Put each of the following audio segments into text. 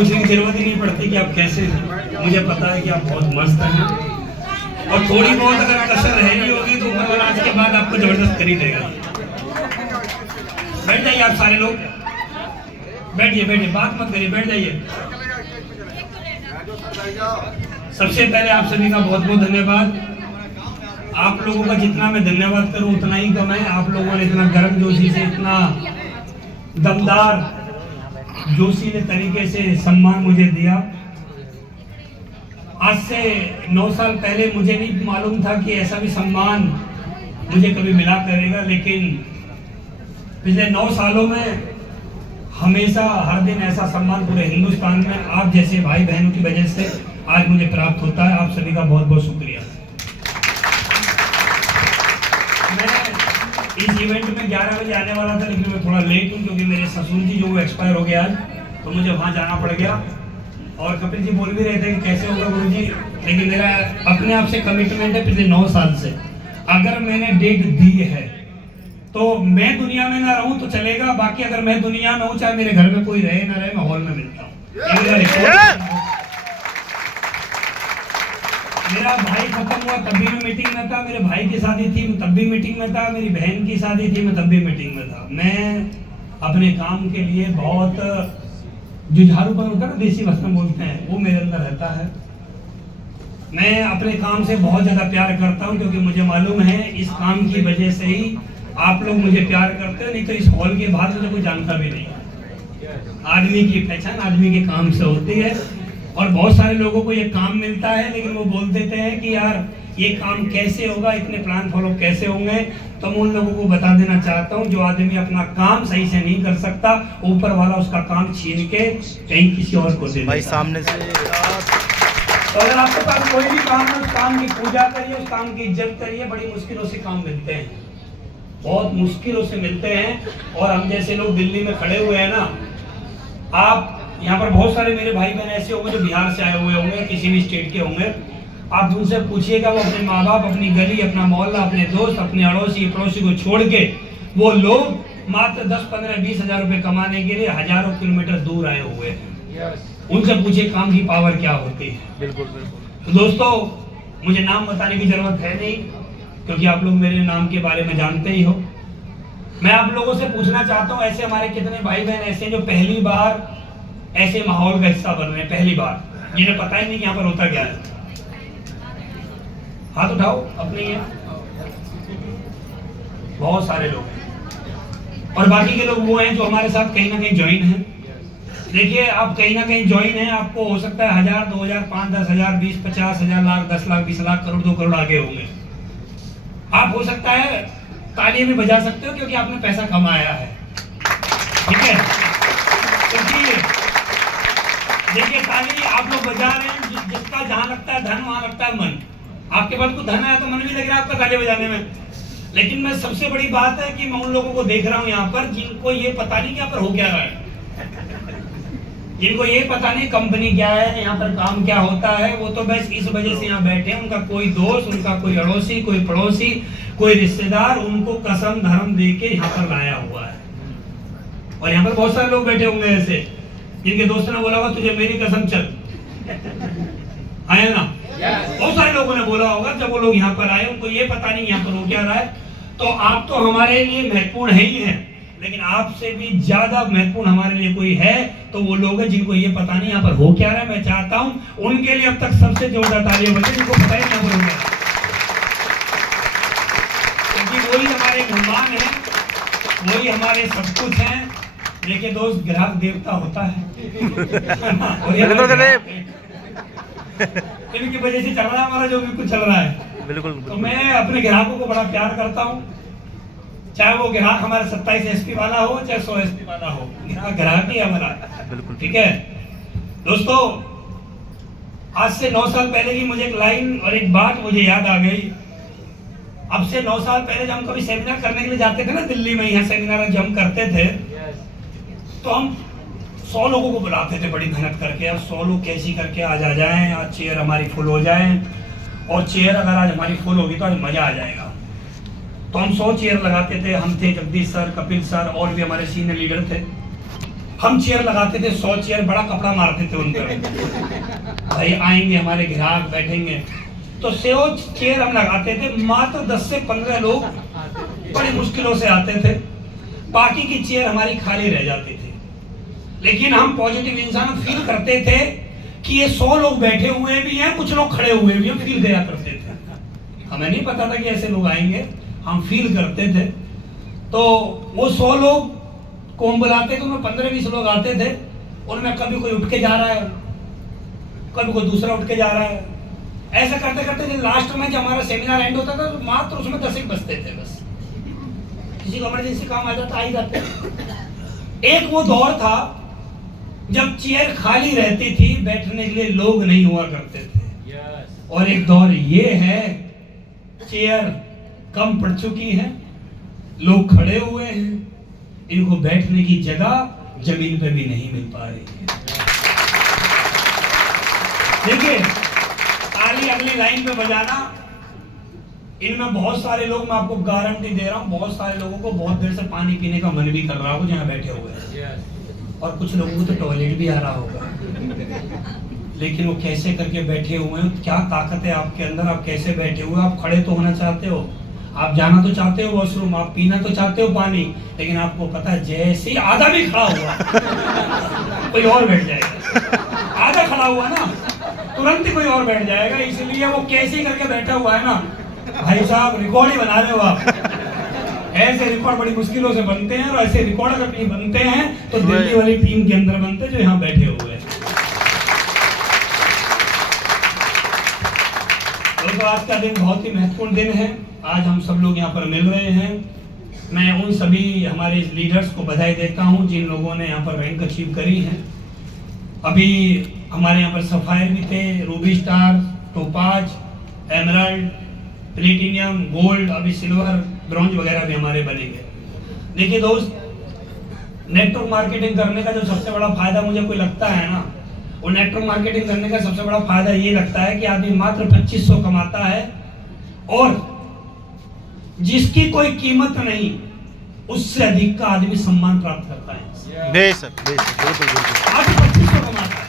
पूछने की जरूरत ही नहीं पड़ती कि आप कैसे हैं। मुझे पता है कि आप बहुत मस्त हैं और थोड़ी बहुत अगर कसर रह रही होगी तो ऊपर वाला आज के बाद आपको जबरदस्त कर ही देगा। बैठ जाइए आप सारे लोग, बैठिए बैठिए, बात मत करिए, बैठ जाइए। सबसे पहले आप सभी का बहुत बहुत धन्यवाद। आप लोगों का जितना मैं धन्यवाद करूं उतना ही कम है। आप लोगों ने इतना गर्मजोशी से, इतना दमदार जोशीले तरीके से सम्मान मुझे दिया। आज से 9 साल पहले मुझे नहीं मालूम था कि ऐसा भी सम्मान मुझे कभी मिला करेगा, लेकिन पिछले 9 सालों में हमेशा हर दिन ऐसा सम्मान पूरे हिंदुस्तान में आप जैसे भाई बहनों की वजह से आज मुझे प्राप्त होता है। आप सभी का बहुत बहुत शुक्रिया। मैं इस इवेंट में 11 बजे आने वाला था, लेकिन मैं थोड़ा लेट हूँ क्योंकि मेरे ससुर जी जो वो एक्सपायर हो गया आज, तो मुझे वहाँ जाना पड़ गया। और कपिल जी बोल भी रहे थे कि कैसे होगा गुरु जी, लेकिन मेरा अपने आप से कमिटमेंट है पिछले 9 साल से, अगर मैंने डेट दी है तो मैं दुनिया में ना रहूं तो चलेगा, बाकी अगर मैं दुनिया में हूं, चाहे मेरे घर में कोई रहे ना रहे, मैं हॉल में मिलता हूं। मेरा भाई खत्म हुआ तब भी मैं मीटिंग में था, मेरे भाई की शादी थी तब भी मीटिंग में था, मेरी बहन की शादी थी मैं तब भी मीटिंग में था। मैं अपने काम के लिए बहुत जुझारूपन होता है ना, देसी भाषा में बोलते हैं, वो मेरे अंदर रहता है। मैं अपने काम से बहुत ज्यादा प्यार करता हूं क्योंकि मुझे मालूम है इस काम की वजह से ही आप लोग मुझे प्यार करते हैं, नहीं तो इस हॉल के बाहर मुझे कोई जानता भी नहीं। आदमी की पहचान आदमी के काम से होती है और बहुत सारे लोगों को ये काम मिलता है, लेकिन वो बोल देते हैं कि यार ये काम कैसे होगा, इतने प्लान फॉलो कैसे होंगे। तो मैं उन लोगों को बता देना चाहता हूँ, जो आदमी अपना काम सही से नहीं कर सकता, ऊपर वाला उसका काम छीन के कहीं किसी और को दे भाई सामने से। तो अगर आपके पास कोई भी काम है, उस काम की पूजा करिए, उस काम की इज्जत करिए। बड़ी मुश्किलों से काम मिलते हैं, बहुत मुश्किलों से मिलते हैं। और हम जैसे लोग दिल्ली में खड़े हुए हैं ना, आप यहाँ पर बहुत सारे मेरे भाई बहन ऐसे होंगे जो बिहार से आए हुए होंगे, किसी भी स्टेट के होंगे। आप उनसे पूछिएगा, वो अपने माँ बाप, अपनी गली, अपना मोहल्ला, अपने दोस्त, अपने अड़ोसी पड़ोसी को छोड़ के वो लोग मात्र 10, 15, 20 हजार रुपए कमाने के लिए हजारों किलोमीटर दूर आए हुए हैं। उनसे पूछिए काम की पावर क्या होती है। बिल्कुल बिल्कुल। तो दोस्तों, मुझे नाम बताने की जरूरत है नहीं क्योंकि आप लोग मेरे नाम के बारे में जानते ही हो। मैं आप लोगों से पूछना चाहता हूँ, ऐसे हमारे कितने भाई बहन ऐसे हैं जो पहली बार ऐसे माहौल का हिस्सा बन रहे हैं, पहली बार, जिन्हें पता ही नहीं कि यहाँ पर होता क्या है? हाथ उठाओ अपने। ये बहुत सारे लोग हैं और बाकी के लोग वो हैं जो हमारे साथ कहीं ना कहीं ज्वाइन हैं। देखिए, आप कहीं ना कहीं ज्वाइन हैं, आपको हो सकता है 1000, 2000, 5, 10 हजार, 20, 50 हजार, लाख, 10 लाख, 20 लाख, करोड़, 2 करोड़ आगे होंगे। आप हो सकता है तालियां भी बजा सकते हो क्योंकि आपने पैसा कमाया है, ठीक है? क्योंकि देखिए, ताली आप लोग बजा रहे हैं, जिसका जहां लगता है धन वहां लगता है मन। आपके पास को धन आया तो मन भी लग रहा है आपका ताली बजाने में। लेकिन मैं सबसे बड़ी बात है कि मैं उन लोगों को देख रहा हूं यहाँ पर जिनको ये पता नहीं कि यहाँ पर हो क्या रहा है, जिनको ये पता नहीं कंपनी क्या है, यहाँ पर काम क्या होता है। वो तो बस इस वजह से यहाँ बैठे हैं, उनका कोई दोस्त, उनका कोई अड़ोसी, कोई पड़ोसी, कोई रिश्तेदार उनको कसम धर्म दे के यहाँ पर लाया हुआ है। और यहाँ पर बहुत सारे लोग बैठे होंगे ऐसे जिनके दोस्त ने बोला होगा तुझे मेरी कसम चल, आए ना? बहुत सारे लोगों ने बोला होगा जब वो लोग यहाँ पर आए, उनको ये पता नहीं यहाँ पर हो क्या रहा है। तो आप तो हमारे लिए महत्वपूर्ण है ही है, लेकिन आपसे भी ज्यादा महत्वपूर्ण हमारे लिए कोई है तो वो लोग हैं जिनको ये पता नहीं यहाँ पर हो क्या रहा है। मैं चाहता हूं उनके लिए अब तक सबसे जोरदार तालियां बजे जिनको पता ही यहाँ पर हो गया, क्योंकि वही हमारे मेहमान हैं, वही हमारे सब कुछ हैं। देखिए दोस्त, ग्राहक देवता होता है इनकी वजह से चल रहा है हमारा जो भी कुछ चल रहा है। बिल्कुल। तो मैं अपने ग्राहकों को बड़ा प्यार करता हूँ, चाहे वो ग्राहक हमारा 27 एसपी वाला हो, चाहे 100 एसपी वाला हो, ग्राहक ही हमारा। बिल्कुल ठीक है दोस्तों, आज से 9 साल पहले की मुझे एक लाइन और एक बात मुझे याद आ गई। अब से 9 साल पहले जब हम कभी सेमिनार करने के लिए जाते थे ना दिल्ली में, यहाँ सेमिनार जब हम करते थे तो हम 100 लोगों को बुलाते थे बड़ी मेहनत करके। अब 100 लोग कैसी करके आज आ जाएं, आज चेयर हमारी फुल हो जाए। और चेयर अगर आज हमारी फुल होगी तो आज मजा आ जाएगा। तो हम 100 चेयर लगाते थे, हम थे जगदीश सर, कपिल सर और भी हमारे सीनियर लीडर थे। हम चेयर लगाते थे 100 चेयर, बड़ा कपड़ा मारते थे उन पर। भाई आएंगे हमारे ग्राहक बैठेंगे, तो 100 चेयर हम लगाते थे, मात्र 10 से 15 लोग बड़ी मुश्किलों से आते थे, बाकी की चेयर हमारी खाली रह जाती थी। लेकिन हम पॉजिटिव इंसान फील करते थे कि ये 100 लोग बैठे हुए भी हैं, कुछ लोग खड़े हुए भी हैं, फील किया करते थे। हमें नहीं पता था कि ऐसे लोग आएंगे, हम फील करते थे। तो वो 100 लोग को हम बुलाते थे, उनमें 15-20 लोग आते थे, उनमें कभी कोई उठ के जा रहा है, कभी कोई दूसरा उठ के जा रहा है। ऐसा करते करते जब लास्ट में जब हमारा सेमिनार एंड होता था तो मात्र उसमें 10 बजते थे बस। किसी को इमरजेंसी काम आ जाता, आ ही जाते। एक वो दौर था जब चेयर खाली रहती थी, बैठने के लिए लोग नहीं हुआ करते थे। और एक दौर ये है, चेयर कम पड़ चुकी है, लोग खड़े हुए हैं, इनको बैठने की जगह जमीन पे भी नहीं मिल पा रही है। देखिए, ताली अगली लाइन पे बजाना, इनमें बहुत सारे लोग, मैं आपको गारंटी दे रहा हूं, बहुत सारे लोगों को बहुत देर से पानी पीने का मन भी कर रहा होगा जहां बैठे हुए हैं, और कुछ लोगों को तो टॉयलेट भी आ रहा होगा, लेकिन वो कैसे करके बैठे हुए हैं, क्या ताकत है आपके अंदर, आप कैसे बैठे हुए, आप खड़े तो होना चाहते हो, आप जाना तो चाहते हो वॉशरूम, आप पीना तो चाहते हो पानी, लेकिन आपको पता है जैसे ही आधा भी खड़ा हुआ कोई और बैठ जाएगा, आधा खड़ा हुआ ना तुरंत ही कोई और बैठ जाएगा। इसलिए वो कैसे करके बैठा हुआ है ना, भाई साहब रिकॉर्ड ही बना रहे हो आप। ऐसे रिकॉर्ड बड़ी मुश्किलों से बनते हैं, और ऐसे रिकॉर्ड अगर नहीं बनते हैं तो दिल्ली वाली टीम के अंदर बनते जो यहाँ बैठे हुए हैं। तो आज का दिन बहुत ही महत्वपूर्ण दिन है, आज हम सब लोग यहाँ पर मिल रहे हैं। मैं उन सभी हमारे लीडर्स को बधाई देता हूँ जिन लोगों ने यहाँ पर रैंक अचीव करी है। अभी हमारे यहाँ पर सफायर भी थे, Ruby star, topaz, emerald, platinum, gold, अभी सिल्वर, ब्रॉन्ज वगैरह भी हमारे बनेंगे। देखिए दोस्त, नेटवर्क मार्केटिंग करने का जो सबसे बड़ा फायदा मुझे कोई लगता है ना, वो नेटवर्क मार्केटिंग करने का सबसे बड़ा फायदा ये लगता है कि आदमी मात्र 2500 कमाता है, और जिसकी कोई कीमत नहीं उससे अधिक का आदमी सम्मान प्राप्त करता है। बिल्कुल आदमी 2500 कमाता है।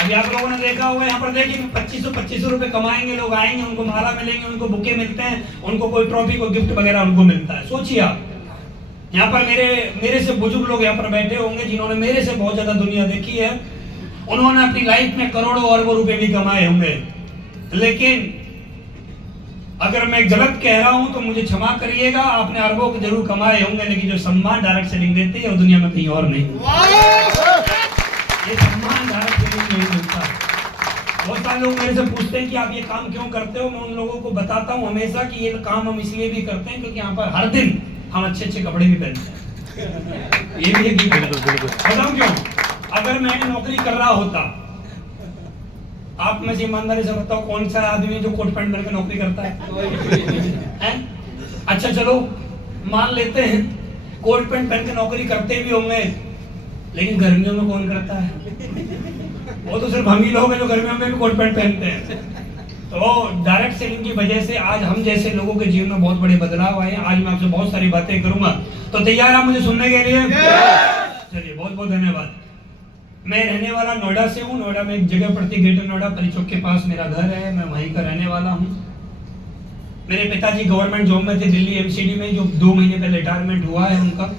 अभी आप लोगों ने देखा होगा, यहाँ पर देखिए 2500 रुपए कमाएंगे लोग, आएंगे, उनको माला मिलेंगे, उनको बुके मिलते हैं, उनको कोई ट्रॉफी, कोई गिफ्ट वगैरह उनको मिलता है। सोचिए आप, यहाँ पर मेरे से बुजुर्ग लोग यहाँ पर बैठे होंगे जिन्होंने मेरे से बहुत ज्यादा दुनिया देखी है, उन्होंने अपनी लाइफ में करोड़ों अरबों रुपए भी कमाए होंगे, लेकिन अगर मैं गलत कह रहा हूं तो मुझे क्षमा करिएगा, आपने अरबों के जरूर कमाए होंगे, लेकिन जो सम्मान डायरेक्ट सेलिंग देती है वो दुनिया में कहीं और नहीं। ये सम्मान डायरेक्ट सेलिंग नहीं मिलता। बहुत सारे लोग मेरे से पूछते हैं कि आप ये काम क्यों करते हो, मैं उन लोगों को बताता हूँ हमेशा कि ये काम हम इसलिए भी करते हैं क्योंकि यहाँ पर हर दिन हम अच्छे अच्छे कपड़े भी पहनते हैं। ये भी एक बताऊं क्यों, अगर मैं नौकरी कर रहा होता, आप में से ईमानदारी से बताओ कौन सा आदमी जो कोट पैंट पहन के नौकरी करता है? अच्छा चलो मान लेते हैं कोट पैंट पहन के नौकरी करते भी होंगे, लेकिन गर्मियों में कौन करता है? वो तो सिर्फ हम ही लोग हैं जो गर्मियों में भी कोट पैंट पहनते हैं। तो डायरेक्ट सेलिंग की वजह से आज हम जैसे लोगों के जीवन में बहुत बड़े बदलाव आए हैं। आज मैं आपसे बहुत सारी बातें करूंगा, तो तैयार आप मुझे सुनने के लिए? चलिए, बहुत बहुत धन्यवाद। मैं रहने वाला नोएडा से हूँ। नोएडा में एक जगह पड़ती है ग्रेटर नोएडा, परिचौक के पास मेरा घर है, मैं वहीं का रहने वाला हूँ। मेरे पिताजी गवर्नमेंट जॉब में थे दिल्ली एमसीडी में, जो 2 महीने पहले रिटायरमेंट हुआ है उनका।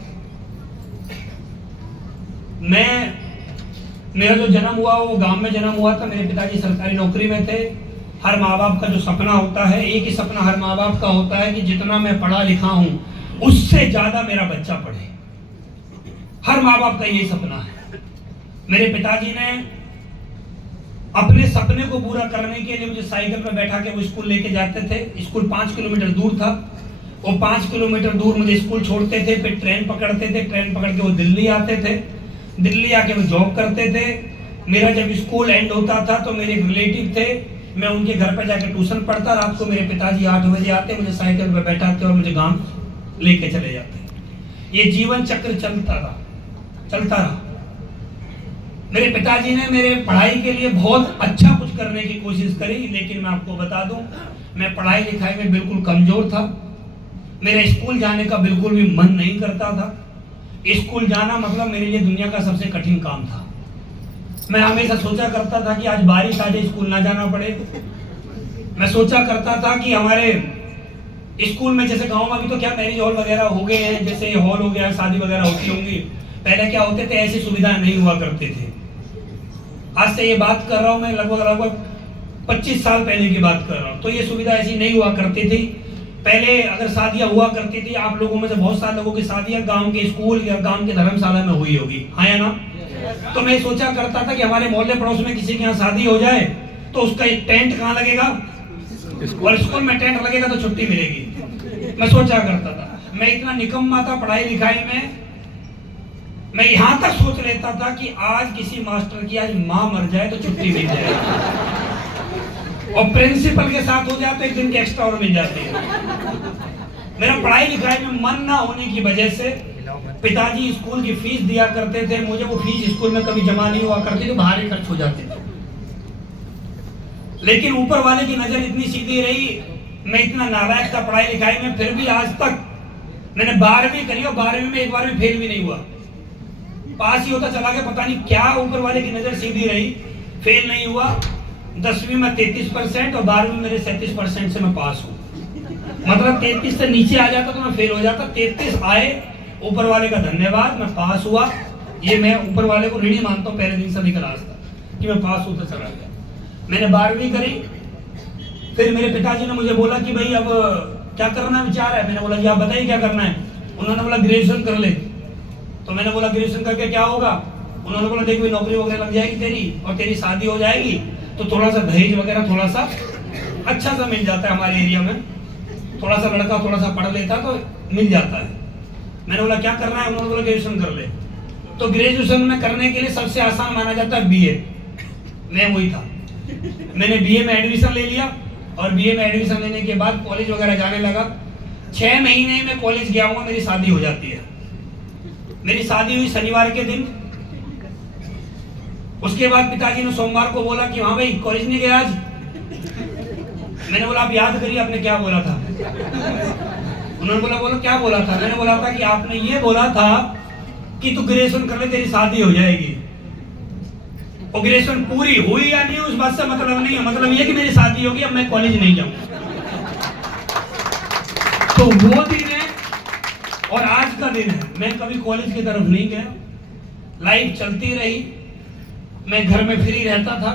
मेरा जो जन्म हुआ वो गांव में जन्म हुआ था। मेरे पिताजी सरकारी नौकरी में थे। हर माँ बाप का जो सपना होता है, एक ही सपना हर माँ बाप का होता है कि जितना मैं पढ़ा लिखा हूँ उससे ज्यादा मेरा बच्चा पढ़े। हर माँ बाप का यही सपना है। मेरे पिताजी ने अपने सपने को पूरा करने के लिए मुझे साइकिल पर बैठा के वो स्कूल लेके जाते थे। स्कूल 5 किलोमीटर दूर था, वो 5 किलोमीटर दूर मुझे स्कूल छोड़ते थे, फिर ट्रेन पकड़ते थे, ट्रेन पकड़ के वो दिल्ली आते थे, दिल्ली आके वो जॉब करते थे। मेरा जब स्कूल एंड होता था तो मेरे एक रिलेटिव थे, मैं उनके घर पर जाकर ट्यूशन पढ़ता। रात को मेरे पिताजी 8 बजे आते, मुझे साइकिल पर बैठाते और मुझे गाँव लेके चले जाते। ये जीवन चक्र चलता रहा। मेरे पिताजी ने मेरे पढ़ाई के लिए बहुत अच्छा कुछ करने की कोशिश करी, लेकिन मैं आपको बता दूं, मैं पढ़ाई लिखाई में बिल्कुल कमजोर था। मेरा स्कूल जाने का बिल्कुल भी मन नहीं करता था। स्कूल जाना मतलब मेरे लिए दुनिया का सबसे कठिन काम था। मैं हमेशा सोचा करता था कि आज बारिश आ जाए, स्कूल ना जाना पड़े। मैं सोचा करता था कि हमारे स्कूल में, जैसे गांव में अभी तो क्या मैरिज हॉल वगैरह हो गए हैं, जैसे ये हॉल हो गया, शादी वगैरह होती होंगी, पहले क्या होते थे, ऐसी सुविधा नहीं हुआ करते थे। आज से ये बात कर रहा हूँ मैं लगभग 25 साल पहले की बात कर रहा हूँ। तो ये सुविधा ऐसी नहीं हुआ करती थी। पहले अगर शादियां हुआ करती थी, आप लोगों में से बहुत सारे लोगों की शादियां गांव के स्कूल या गांव के धर्मशाला में हुई होगी, हाँ या ना? तो मैं सोचा करता था कि हमारे मोहल्ले पड़ोस में किसी के यहाँ शादी हो जाए तो उसका एक टेंट कहाँ लगेगा, और स्कूल में टेंट लगेगा तो छुट्टी मिलेगी। मैं सोचा करता था। मैं इतना निकम्मा था पढ़ाई लिखाई में, मैं यहाँ तक सोच लेता था कि आज किसी मास्टर की आज माँ मर जाए तो छुट्टी मिल जाए, और प्रिंसिपल के साथ हो जाए तो एक दिन की एक्स्ट्रा और मिल जाती है। मेरा पढ़ाई लिखाई में मन ना होने की वजह से पिताजी स्कूल की फीस दिया करते थे मुझे, वो फीस स्कूल में कभी जमा नहीं हुआ करती थी, बाहर ही खर्च हो जाते थे। लेकिन ऊपर वाले की नजर इतनी सीधी रही, मैं इतना नालायक था पढ़ाई लिखाई में, फिर भी आज तक मैंने 12वीं करी और 12वीं में एक बार भी फेल भी नहीं हुआ, पास ही होता चला गया। पता नहीं क्या ऊपर वाले की नजर सीधी रही, फेल नहीं हुआ। 10वीं में 33% और 12वीं में मेरे 37% से मैं पास हूँ। मतलब 33 से नीचे आ जाता तो मैं फेल हो जाता, 33 आए, ऊपर वाले का धन्यवाद, मैं पास हुआ। ये मैं ऊपर वाले को ऋणी मानता हूँ पहले दिन से लेकर आज तक कि मैं पास होता चला गया। मैंने 12वीं करी, फिर मेरे पिताजी ने मुझे बोला कि भाई अब क्या करना विचार है। मैंने बोला जी आप बताइए क्या करना है। उन्होंने बोला ग्रेजुएशन कर ले। तो मैंने बोला ग्रेजुएशन करके क्या होगा। उन्होंने बोला देख भाई नौकरी वगैरह लग जाएगी तेरी और तेरी शादी हो जाएगी तो थोड़ा सा दहेज वगैरह थोड़ा सा अच्छा सा मिल जाता है हमारे एरिया में, थोड़ा सा लड़का थोड़ा सा पढ़ लेता तो मिल जाता है। मैंने बोला क्या करना है। उन्होंने बोला ग्रेजुएशन कर ले। तो ग्रेजुएशन में करने के लिए सबसे आसान माना जाता है बीए, मैं वही था। मैंने बीए में एडमिशन ले लिया और बीए में एडमिशन लेने के बाद कॉलेज वगैरह जाने लगा। 6 महीने में कॉलेज गया हुआ मेरी शादी हो जाती है। मेरी शादी हुई शनिवार के दिन। उसके बाद पिताजी ने सोमवार को बोला कि हाँ भाई कॉलेज नहीं गया आज। मैंने बोला आप याद करिए आपने क्या बोला था। उन्होंने बोला बोलो क्या बोला था। मैंने बोला था कि आपने ये बोला था कि तू ग्रेजुएशन कर ले तेरी शादी हो जाएगी। और ग्रेजुएशन पूरी हुई या नहीं उस बात से मतलब नहीं है, मतलब ये कि मेरी शादी होगी अब मैं कॉलेज नहीं जाऊंगा। तो वो दिन है और आज का दिन है। मैं कभी कॉलेज की तरफ नहीं गया, लाइफ चलती रही। मैं घर में फ्री रहता था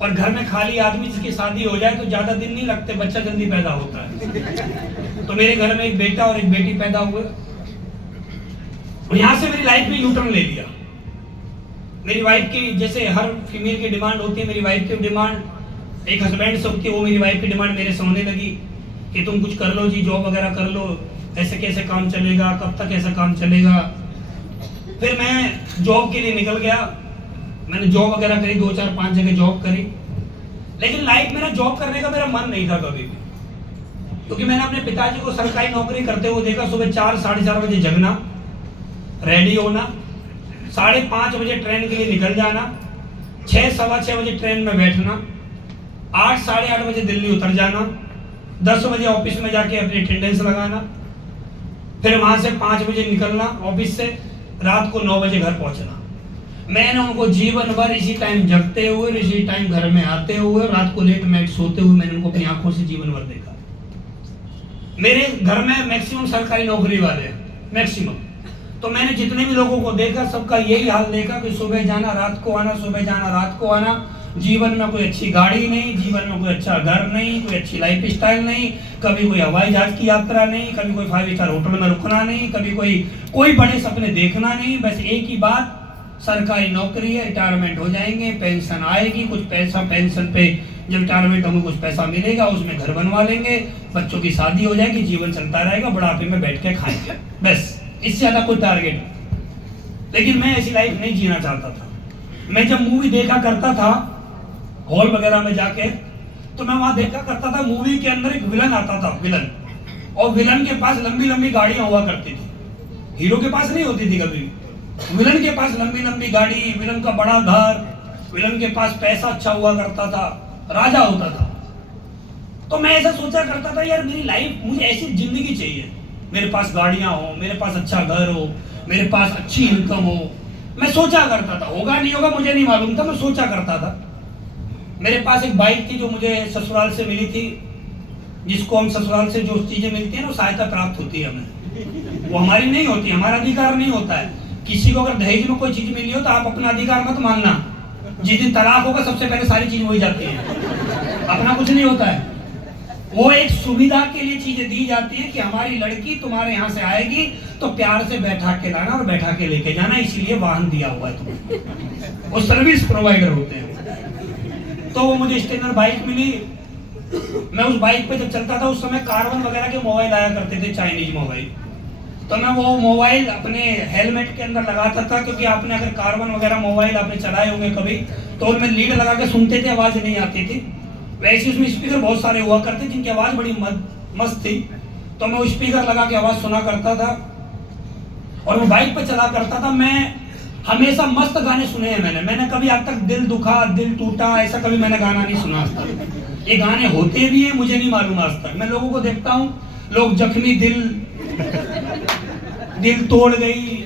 और घर में खाली आदमी जिसकी शादी हो जाए तो ज्यादा दिन नहीं लगते, बच्चा जल्दी पैदा होता है। तो मेरे घर में एक बेटा और एक बेटी पैदा हुए और यहां से मेरी लाइफ में यूटर्न ले लिया। मेरी वाइफ की, जैसे हर फीमेल की डिमांड होती है, मेरी वाइफ की डिमांड एक हस्बैंड से होती है, वो मेरी वाइफ की डिमांड मेरे से होने लगी कि तुम कुछ कर लो जी, जॉब वगैरह कर लो, ऐसे कैसे काम चलेगा, कब तक ऐसा काम चलेगा। फिर मैं जॉब के लिए निकल गया। मैंने जॉब वगैरह करी, 2 4 5 जगह जॉब करी, लेकिन लाइफ में ना जॉब करने का मेरा मन नहीं था कभी भी, क्योंकि मैंने अपने पिताजी को सरकारी नौकरी करते हुए देखा। सुबह 4 साढ़े 4 बजे जगना, रेडी होना, 5:30 बजे ट्रेन के लिए निकल जाना, 6 सवा 6 बजे ट्रेन में बैठना, 8 साढ़े 8 बजे दिल्ली उतर जाना, 10 बजे ऑफिस में जाके अपनी अटेंडेंस लगाना, फिर वहां से 5 बजे निकलना ऑफिस से, रात को 9 बजे घर पहुंचना। मैंने उनको जीवन भर इसी टाइम जगते हुए, इसी टाइम घर में आते हुए, रात को लेट नाइट सोते हुए मैंने उनको अपनी आंखों से जीवन भर देखा। मेरे घर में मैक्सिमम सरकारी नौकरी वाले हैं, मैक्सिमम। तो मैंने जितने भी लोगों को देखा सबका यही हाल देखा कि सुबह जाना रात को आना, सुबह जाना रात को आना। जीवन में कोई अच्छी गाड़ी नहीं, जीवन में कोई अच्छा घर नहीं, कोई अच्छी लाइफ स्टाइल नहीं, कभी कोई हवाई जहाज की यात्रा नहीं, कभी कोई 5 स्टार होटल में रुकना नहीं, कभी कोई बड़े सपने देखना नहीं। बस एक ही बात, सरकारी नौकरी है, रिटायरमेंट हो जाएंगे, पेंशन आएगी, कुछ पैसा पेंशन पे जब रिटायरमेंट होंगे कुछ पैसा मिलेगा, उसमें घर बनवा लेंगे, बच्चों की शादी हो जाएगी, जीवन चलता रहेगा, बुढ़ापे में बैठ के खाएंगे, बस। इससे ज्यादा कोई टारगेट। लेकिन मैं ऐसी लाइफ नहीं जीना चाहता था। मैं जब मूवी देखा करता था हॉल वगैरह में जाके, तो मैं वहां देखा करता था मूवी के अंदर एक विलन आता था, विलन, और विलन के पास लंबी लंबी गाड़ियां हुआ करती थी, हीरो के पास नहीं होती थी कभी। विलन के पास लंबी लंबी गाड़ी, विलन का बड़ा घर, विलन के पास पैसा अच्छा हुआ करता था, राजा होता था। तो मैं ऐसा सोचा करता था यार मेरी लाइफ, मुझे ऐसी जिंदगी चाहिए मेरे पास गाड़ियां हो, मेरे पास अच्छा घर हो, मेरे पास अच्छी इनकम हो। मैं सोचा करता था, होगा नहीं होगा मुझे नहीं मालूम था, मैं सोचा करता था। मेरे पास एक बाइक थी जो मुझे ससुराल से मिली थी, जिसको हम ससुराल से जो चीजें मिलती है ना, सहायता प्राप्त होती है हमें, वो हमारी नहीं होती, हमारा अधिकार नहीं होता है। किसी को अगर दहेज में कोई चीज मिली हो तो आप अपना अधिकार मत मांगना, जिस दिन तलाक होगा सबसे पहले सारी चीज वही जाती है, अपना कुछ नहीं होता है। वो एक सुविधा के लिए चीजें दी जाती है कि हमारी लड़की तुम्हारे यहाँ से आएगी तो प्यार से बैठा के लाना और बैठा के लेके जाना, इसलिए वाहन दिया हुआ है तुम्हें, वो सर्विस प्रोवाइडर होते हैं। तो वो मुझे स्टेनर बाइक मिली। मैं उस बाइक पे जब चलता था, उस समय कार्बन वगैरह के मोबाइल आया करते थे, चाइनीज मोबाइल। तो मैं वो मोबाइल अपने हेलमेट के अंदर लगाता था, क्योंकि आपने अगर कार्बन वगैरह मोबाइल आपने चलाए होंगे कभी, तो उनमें लीड लगा के सुनते थे, आवाज नहीं आती थी। वैसे उसमें स्पीकर बहुत सारे हुआ करते जिनकी आवाज बड़ी मस्त थी, तो मैं वो स्पीकर लगा के आवाज सुना करता था और वो बाइक पे चला करता था। मैं हमेशा मस्त गाने सुने हैं मैंने कभी आज तक दिल दुखा, दिल टूटा, ऐसा कभी मैंने गाना नहीं सुना आज तक। ये गाने होते भी है मुझे नहीं मालूम आज तक। मैं लोगों को देखता हूँ, लोग जख्मी दिल, दिल तोड़ गई,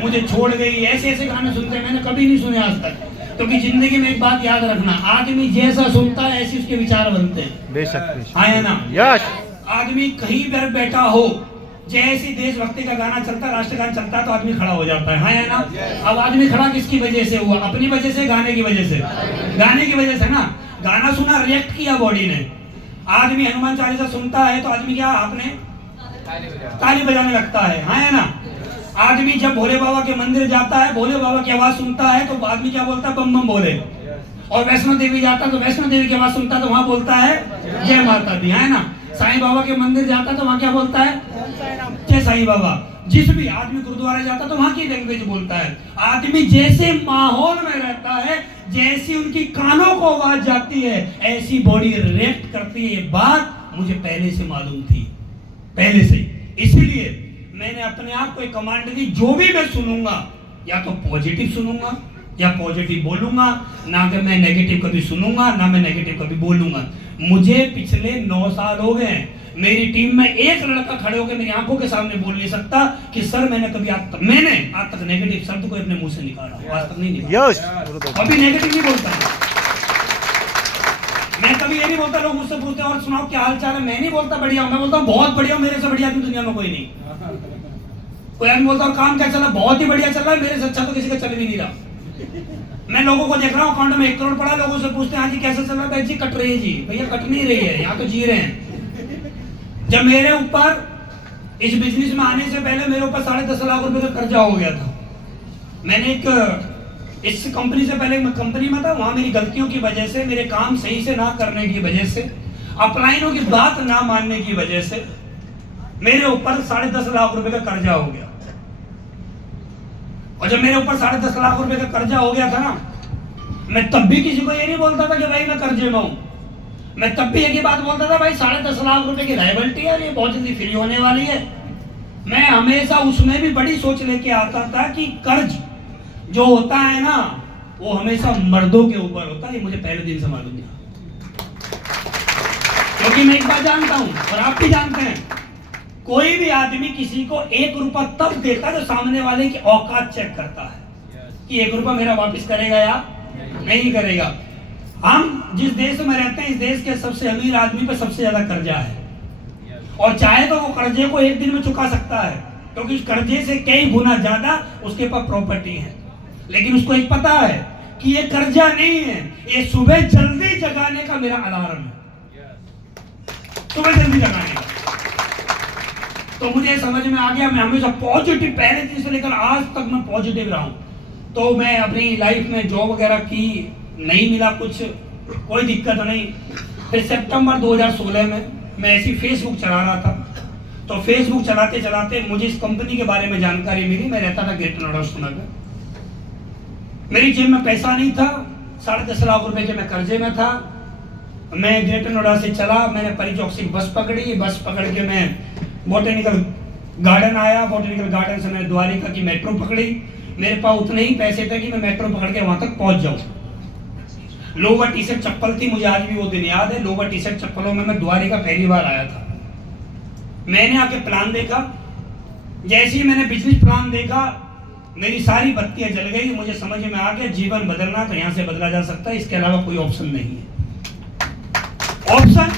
मुझे छोड़ गई, ऐसे ऐसे गाने सुनते हैं, मैंने कभी नहीं सुने आज तक। क्योंकि जिंदगी में एक बात याद रखना, आदमी जैसा सुनता है ऐसे उसके विचार बनते हैं। बेशक हाँ है ना? यश आदमी कहीं पर बैठा हो, जैसे देशभक्ति का गाना चलता, राष्ट्रगान चलता, तो आदमी खड़ा हो जाता है। हाँ है ना? अब आदमी खड़ा किसकी वजह से हुआ? अपनी वजह से, गाने की वजह से? गाने की वजह से ना। गाना सुना, रिएक्ट किया बॉडी ने। आदमी हनुमान चालीसा सुनता है तो आदमी क्या, आपने ताली बजाने लगता है। हाँ है ना? आदमी जब भोले बाबा के मंदिर जाता है, भोले बाबा की आवाज सुनता है तो आदमी क्या बोलता है? बम बम बोले। और वैष्णो देवी जाता है तो वैष्णो देवी की आवाज सुनता है तो वहां बोलता है जय माता दी। है ना? साईं बाबा के मंदिर जाता है तो वहां क्या बोलता है? जय साईं बाबा। जिस भी आदमी गुरुद्वारे जाता है तो वहां की लैंग्वेज बोलता है। आदमी जैसे माहौल में रहता है, जैसी उनकी कानों को आवाज जाती है, ऐसी बॉडी रिएक्ट करती है। ये बात मुझे पहले से मालूम थी, पहले से। इसीलिए मैंने अपने आप को एक कमांड दी, जो भी मैं सुनूंगा या तो पॉजिटिव सुनूंगा या पॉजिटिव बोलूंगा, ना कि मैं नेगेटिव कभी सुनूंगा ना मैं नेगेटिव कभी बोलूंगा। मुझे पिछले 9 साल हो गए, मेरी टीम में एक लड़का खड़े होकर मेरी आंखों के सामने बोल नहीं सकता कि सर मैंने आज तक नेगेटिव शब्द को अपने मुंह से निकाला, आज तक नहीं निकाला। यश कभी नेगेटिव नहीं बोलता मैं कभी ये नहीं बोलता। लोग मुझसे पूछते हैं और सुनाओ क्या हाल चाल है, मैं नहीं बोलता बढ़िया, मैं बोलता हूँ बहुत बढ़िया, मेरे से बढ़िया दुनिया में कोई नहीं। कोई आदमी बोलता काम क्या चल रहा? बहुत ही बढ़िया चल रहा है, मेरे से अच्छा तो किसी का चल भी नहीं रहा। मैं लोगों को देख रहा हूँ, अकाउंट में 1 करोड़ पड़ा, लोगों से पूछते हैं हाँ जी कैसे चल रहा है? जी कट रही है जी। भैया कट नहीं रही है, यहाँ तो जी रहे हैं। जब मेरे ऊपर इस बिजनेस में आने से पहले मेरे ऊपर 10.5 लाख रुपए का कर्जा हो गया था। मैंने इस कंपनी से पहले मैं कंपनी में था, वहां मेरी गलतियों की वजह से, मेरे काम सही से ना करने की वजह से, अपलाइनों की बात ना मानने की वजह से मेरे ऊपर 10.5 लाख रुपए का कर्जा हो गया। और जब मेरे ऊपर 10.5 लाख रुपए का कर्जा हो गया था ना, मैं तब भी किसी को ये नहीं बोलता था कि भाई मैं कर्जे में हूं। मैं तब भी एक ही बात बोलता था, भाई 10.5 लाख रुपए की लायबिलिटी है, ये बहुत जल्दी फ्री होने वाली है। मैं हमेशा उसमें भी बड़ी सोच लेके आता था कि कर्ज जो होता है ना, वो हमेशा मर्दों के ऊपर होता है। ये मुझे पहले दिन से मालूम था, क्योंकि मैं एक बात जानता हूं और आप भी जानते हैं, कोई भी आदमी किसी को 1 रुपया तब देता है तो सामने वाले की औकात चेक करता है कि 1 रुपया मेरा वापस करेगा या नहीं करेगा। हम जिस देश में रहते हैं, इस देश के सबसे अमीर आदमी पर सबसे ज्यादा कर्जा है, और चाहे तो वो कर्जे को 1 दिन में चुका सकता है, क्योंकि उस कर्जे से कई गुना ज्यादा उसके पास प्रॉपर्टी है। लेकिन उसको एक पता है कि ये कर्जा नहीं है, ये सुबह जल्दी जगाने का मेरा अलार्म है, सुबह जल्दी जगाने का। तो मुझे समझ में आ गया, मैं हमेशा पॉजिटिव, पहले दिन से लेकर आज तक मैं पॉजिटिव रहा हूं। तो मैं अपनी लाइफ में जॉब वगैरह की, नहीं मिला कुछ, कोई दिक्कत नहीं। फिर सितंबर 2016 में मैं ऐसी फेसबुक चला रहा था, तो फेसबुक चलाते चलाते मुझे इस कंपनी के बारे में जानकारी मिली। मैं रहता था ग्रेटर नोएडा में, मेरी जेब में पैसा नहीं था, 10.5 लाख रुपए के मैं कर्जे में था। मैं ग्रेटर नोएडा से चला, मैंने परी चौक से बस पकड़ी, बस पकड़ के मैं बोटेनिकल गार्डन आया, बोटेनिकल गार्डन से मैंने द्वारिका की मेट्रो पकड़ी। मेरे पास उतने ही पैसे थे कि मैं मेट्रो पकड़ के वहां तक पहुंच जाऊं। लोवर टी शर्ट चप्पल थी, मुझे आज भी वो दिन याद है। लोवर टी शर्ट चप्पलों में मैं द्वारिका पहली बार आया था। मैंने आके प्लान देखा, जैसे ही मैंने बिजनेस प्लान देखा, मेरी सारी बत्तियां जल गई। मुझे समझ में आ गया जीवन बदलना तो यहां से बदला जा सकता है, इसके अलावा कोई ऑप्शन नहीं है। ऑप्शन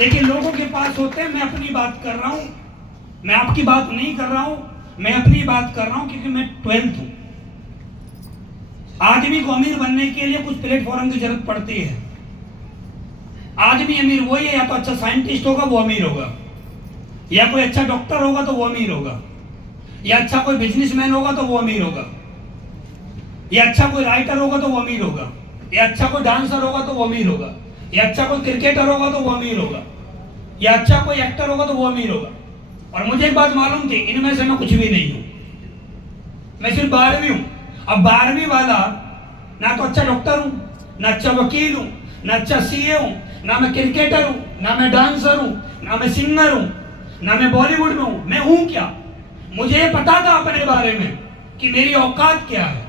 लेकिन लोगों के पास होते हैं। मैं अपनी बात कर रहा हूं, मैं आपकी बात नहीं कर रहा हूं, मैं अपनी बात कर रहा हूं क्योंकि मैं 12th हूं। आदमी को अमीर बनने के लिए कुछ प्लेटफॉर्म की जरूरत पड़ती है। आदमी अमीर वही है, या तो अच्छा साइंटिस्ट होगा वो अमीर होगा, या कोई अच्छा डॉक्टर होगा तो वो अमीर होगा, या अच्छा कोई बिजनेसमैन होगा तो वो अमीर होगा, या अच्छा कोई राइटर होगा तो वो अमीर होगा, या अच्छा कोई डांसर होगा तो वो अमीर होगा, या अच्छा कोई क्रिकेटर होगा तो वो अमीर होगा, या अच्छा कोई एक्टर होगा तो वो अमीर होगा। और मुझे एक बात मालूम थी, इनमें से मैं कुछ भी नहीं हूं, मैं सिर्फ 12वीं हूं। अब 12वीं वाला ना तो अच्छा डॉक्टर हूं, ना अच्छा वकील हूं, ना अच्छा सीए हूं, ना मैं क्रिकेटर हूं, ना मैं डांसर हूं, ना मैं सिंगर हूं, ना मैं बॉलीवुड में हूं। मैं हूं क्या? मुझे ये पता था अपने बारे में कि मेरी औकात क्या है।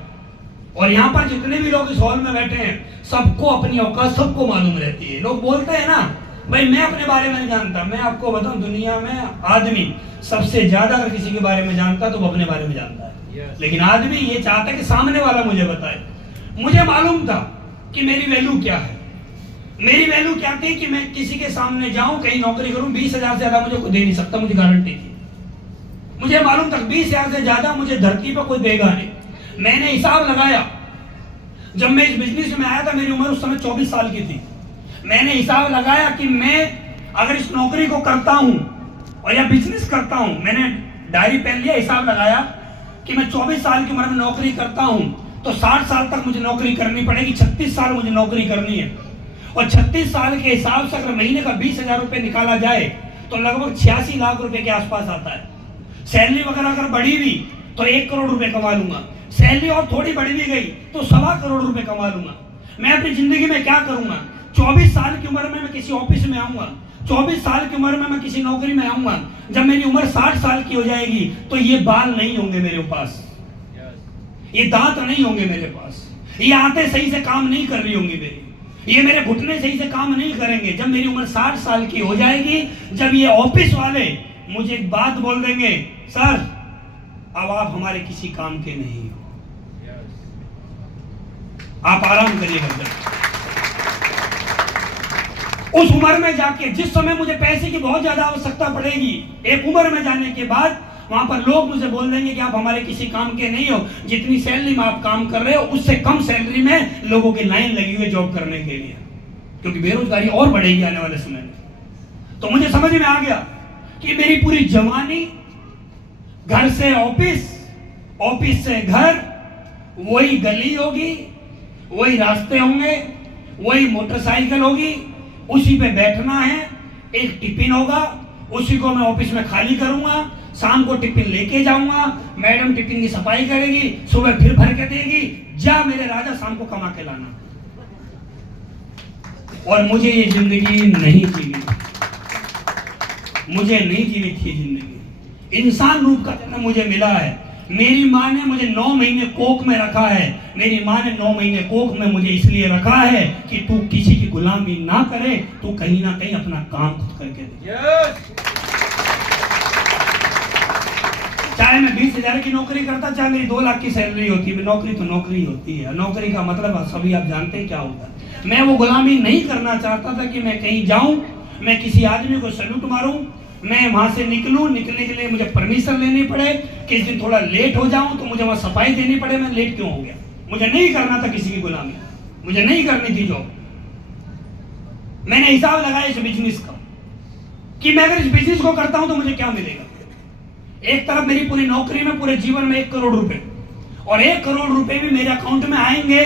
और यहाँ पर जितने भी लोग इस हॉल में बैठे हैं, सबको अपनी औकात सबको मालूम रहती है। लोग बोलते हैं ना भाई मैं अपने बारे में नहीं जानता। मैं आपको बताऊं, दुनिया में आदमी सबसे ज्यादा अगर किसी के बारे में जानता तो वो अपने बारे में जानता है। लेकिन आदमी ये चाहता है कि सामने वाला मुझे बताए। मुझे मालूम था कि मेरी वैल्यू क्या है। मेरी वैल्यू क्या थी कि मैं किसी के सामने जाऊं, कहीं नौकरी करूं, 20,000 से ज्यादा मुझे कोई दे नहीं सकता, मुझे गारंटी थी। मुझे मालूम था 20,000 से ज्यादा मुझे धरती पर कोई देगा नहीं। मैंने हिसाब लगाया, जब मैं इस बिजनेस में आया था मेरी उम्र उस समय 24 साल की थी। मैंने हिसाब लगाया कि मैं अगर इस नौकरी को करता हूं और या बिजनेस करता हूं, मैंने डायरी पेन लिया, हिसाब लगाया कि मैं 24 साल की उम्र में नौकरी करता हूं तो 60 साल तक मुझे नौकरी करनी पड़ेगी, 36 साल मुझे नौकरी करनी है। और 36 साल के हिसाब से अगर महीने का 20,000 रुपए निकाला जाए तो लगभग 86 लाख रुपए के आसपास आता है। सैलरी वगैरह अगर बढ़ी भी तो 1 करोड़ रुपए कमा लूंगा। सैलरी और थोड़ी बढ़ भी गई तो 1.25 करोड़ रुपए कमा लूंगा। मैं अपनी जिंदगी में क्या करूंगा? 24 साल की उम्र में मैं किसी ऑफिस में आऊंगा, 24 साल की उम्र में मैं किसी नौकरी में आऊंगा। जब मेरी उम्र 60 साल की हो जाएगी तो ये बाल नहीं होंगे मेरे पास, ये दांत नहीं होंगे मेरे पास, ये आंतें सही से काम नहीं कर रही होंगी मेरी, ये मेरे घुटने सही से काम नहीं करेंगे। जब मेरी उम्र 60 साल की हो जाएगी, जब ये ऑफिस वाले मुझे एक बात बोल देंगे, सर अब आप हमारे किसी काम के नहीं हो, आप आराम करिएगा। उस उम्र में जाके, जिस समय मुझे पैसे की बहुत ज्यादा आवश्यकता पड़ेगी, एक उम्र में जाने के बाद वहां पर लोग मुझे बोल देंगे कि आप हमारे किसी काम के नहीं हो। जितनी सैलरी में आप काम कर रहे हो उससे कम सैलरी में लोगों की लाइन लगी हुई है जॉब करने के लिए, क्योंकि बेरोजगारी और बढ़ेगी आने वाले समय में। तो मुझे समझ में आ गया कि मेरी पूरी जवानी घर से ऑफिस, ऑफिस से घर, वही गली होगी, वही रास्ते होंगे, वही मोटरसाइकिल होगी, उसी पे बैठना है, एक टिफिन होगा, उसी को मैं ऑफिस में खाली करूंगा, शाम को टिफिन लेके जाऊंगा, मैडम टिफिन की सफाई करेगी, सुबह फिर भर के देगी, जा मेरे राजा शाम को कमा के लाना। और मुझे ये जिंदगी नहीं जीनी, मुझे नहीं जीनी थी जिंदगी। इंसान रूप का जन्म मुझे मिला है। मेरी माँ ने मुझे 9 महीने कोख में रखा है। मेरी माँ ने 9 महीने कोख में मुझे इसलिए रखा है कि तू किसी की गुलामी ना करे, तू कहीं ना कहीं अपना काम खुद करके दे। चाहे मैं 20,000 की नौकरी करता, चाहे मेरी 2 लाख की सैलरी होती है, नौकरी तो नौकरी होती है। नौकरी का मतलब सभी आप जानते हैं क्या होता है। मैं वो गुलामी नहीं करना चाहता था कि मैं कहीं जाऊं, मैं किसी आदमी को सैल्यूट मारूं, मैं वहां से निकलूं, निकलने के लिए मुझे परमिशन लेनी पड़े, किस दिन थोड़ा लेट हो जाऊं तो मुझे वहां सफाई देनी पड़े, मैं लेट क्यों हो गया। मुझे नहीं करना था किसी की गुलामी, मुझे नहीं करनी थी जॉब। मैंने हिसाब लगाया इस बिजनेस का कि मैं अगर इस बिजनेस को करता हूं तो मुझे क्या मिलेगा। एक तरफ मेरी पूरी नौकरी में, पूरे जीवन में 1 करोड़ रुपए, और 1 करोड़ रुपए भी मेरे अकाउंट में आएंगे,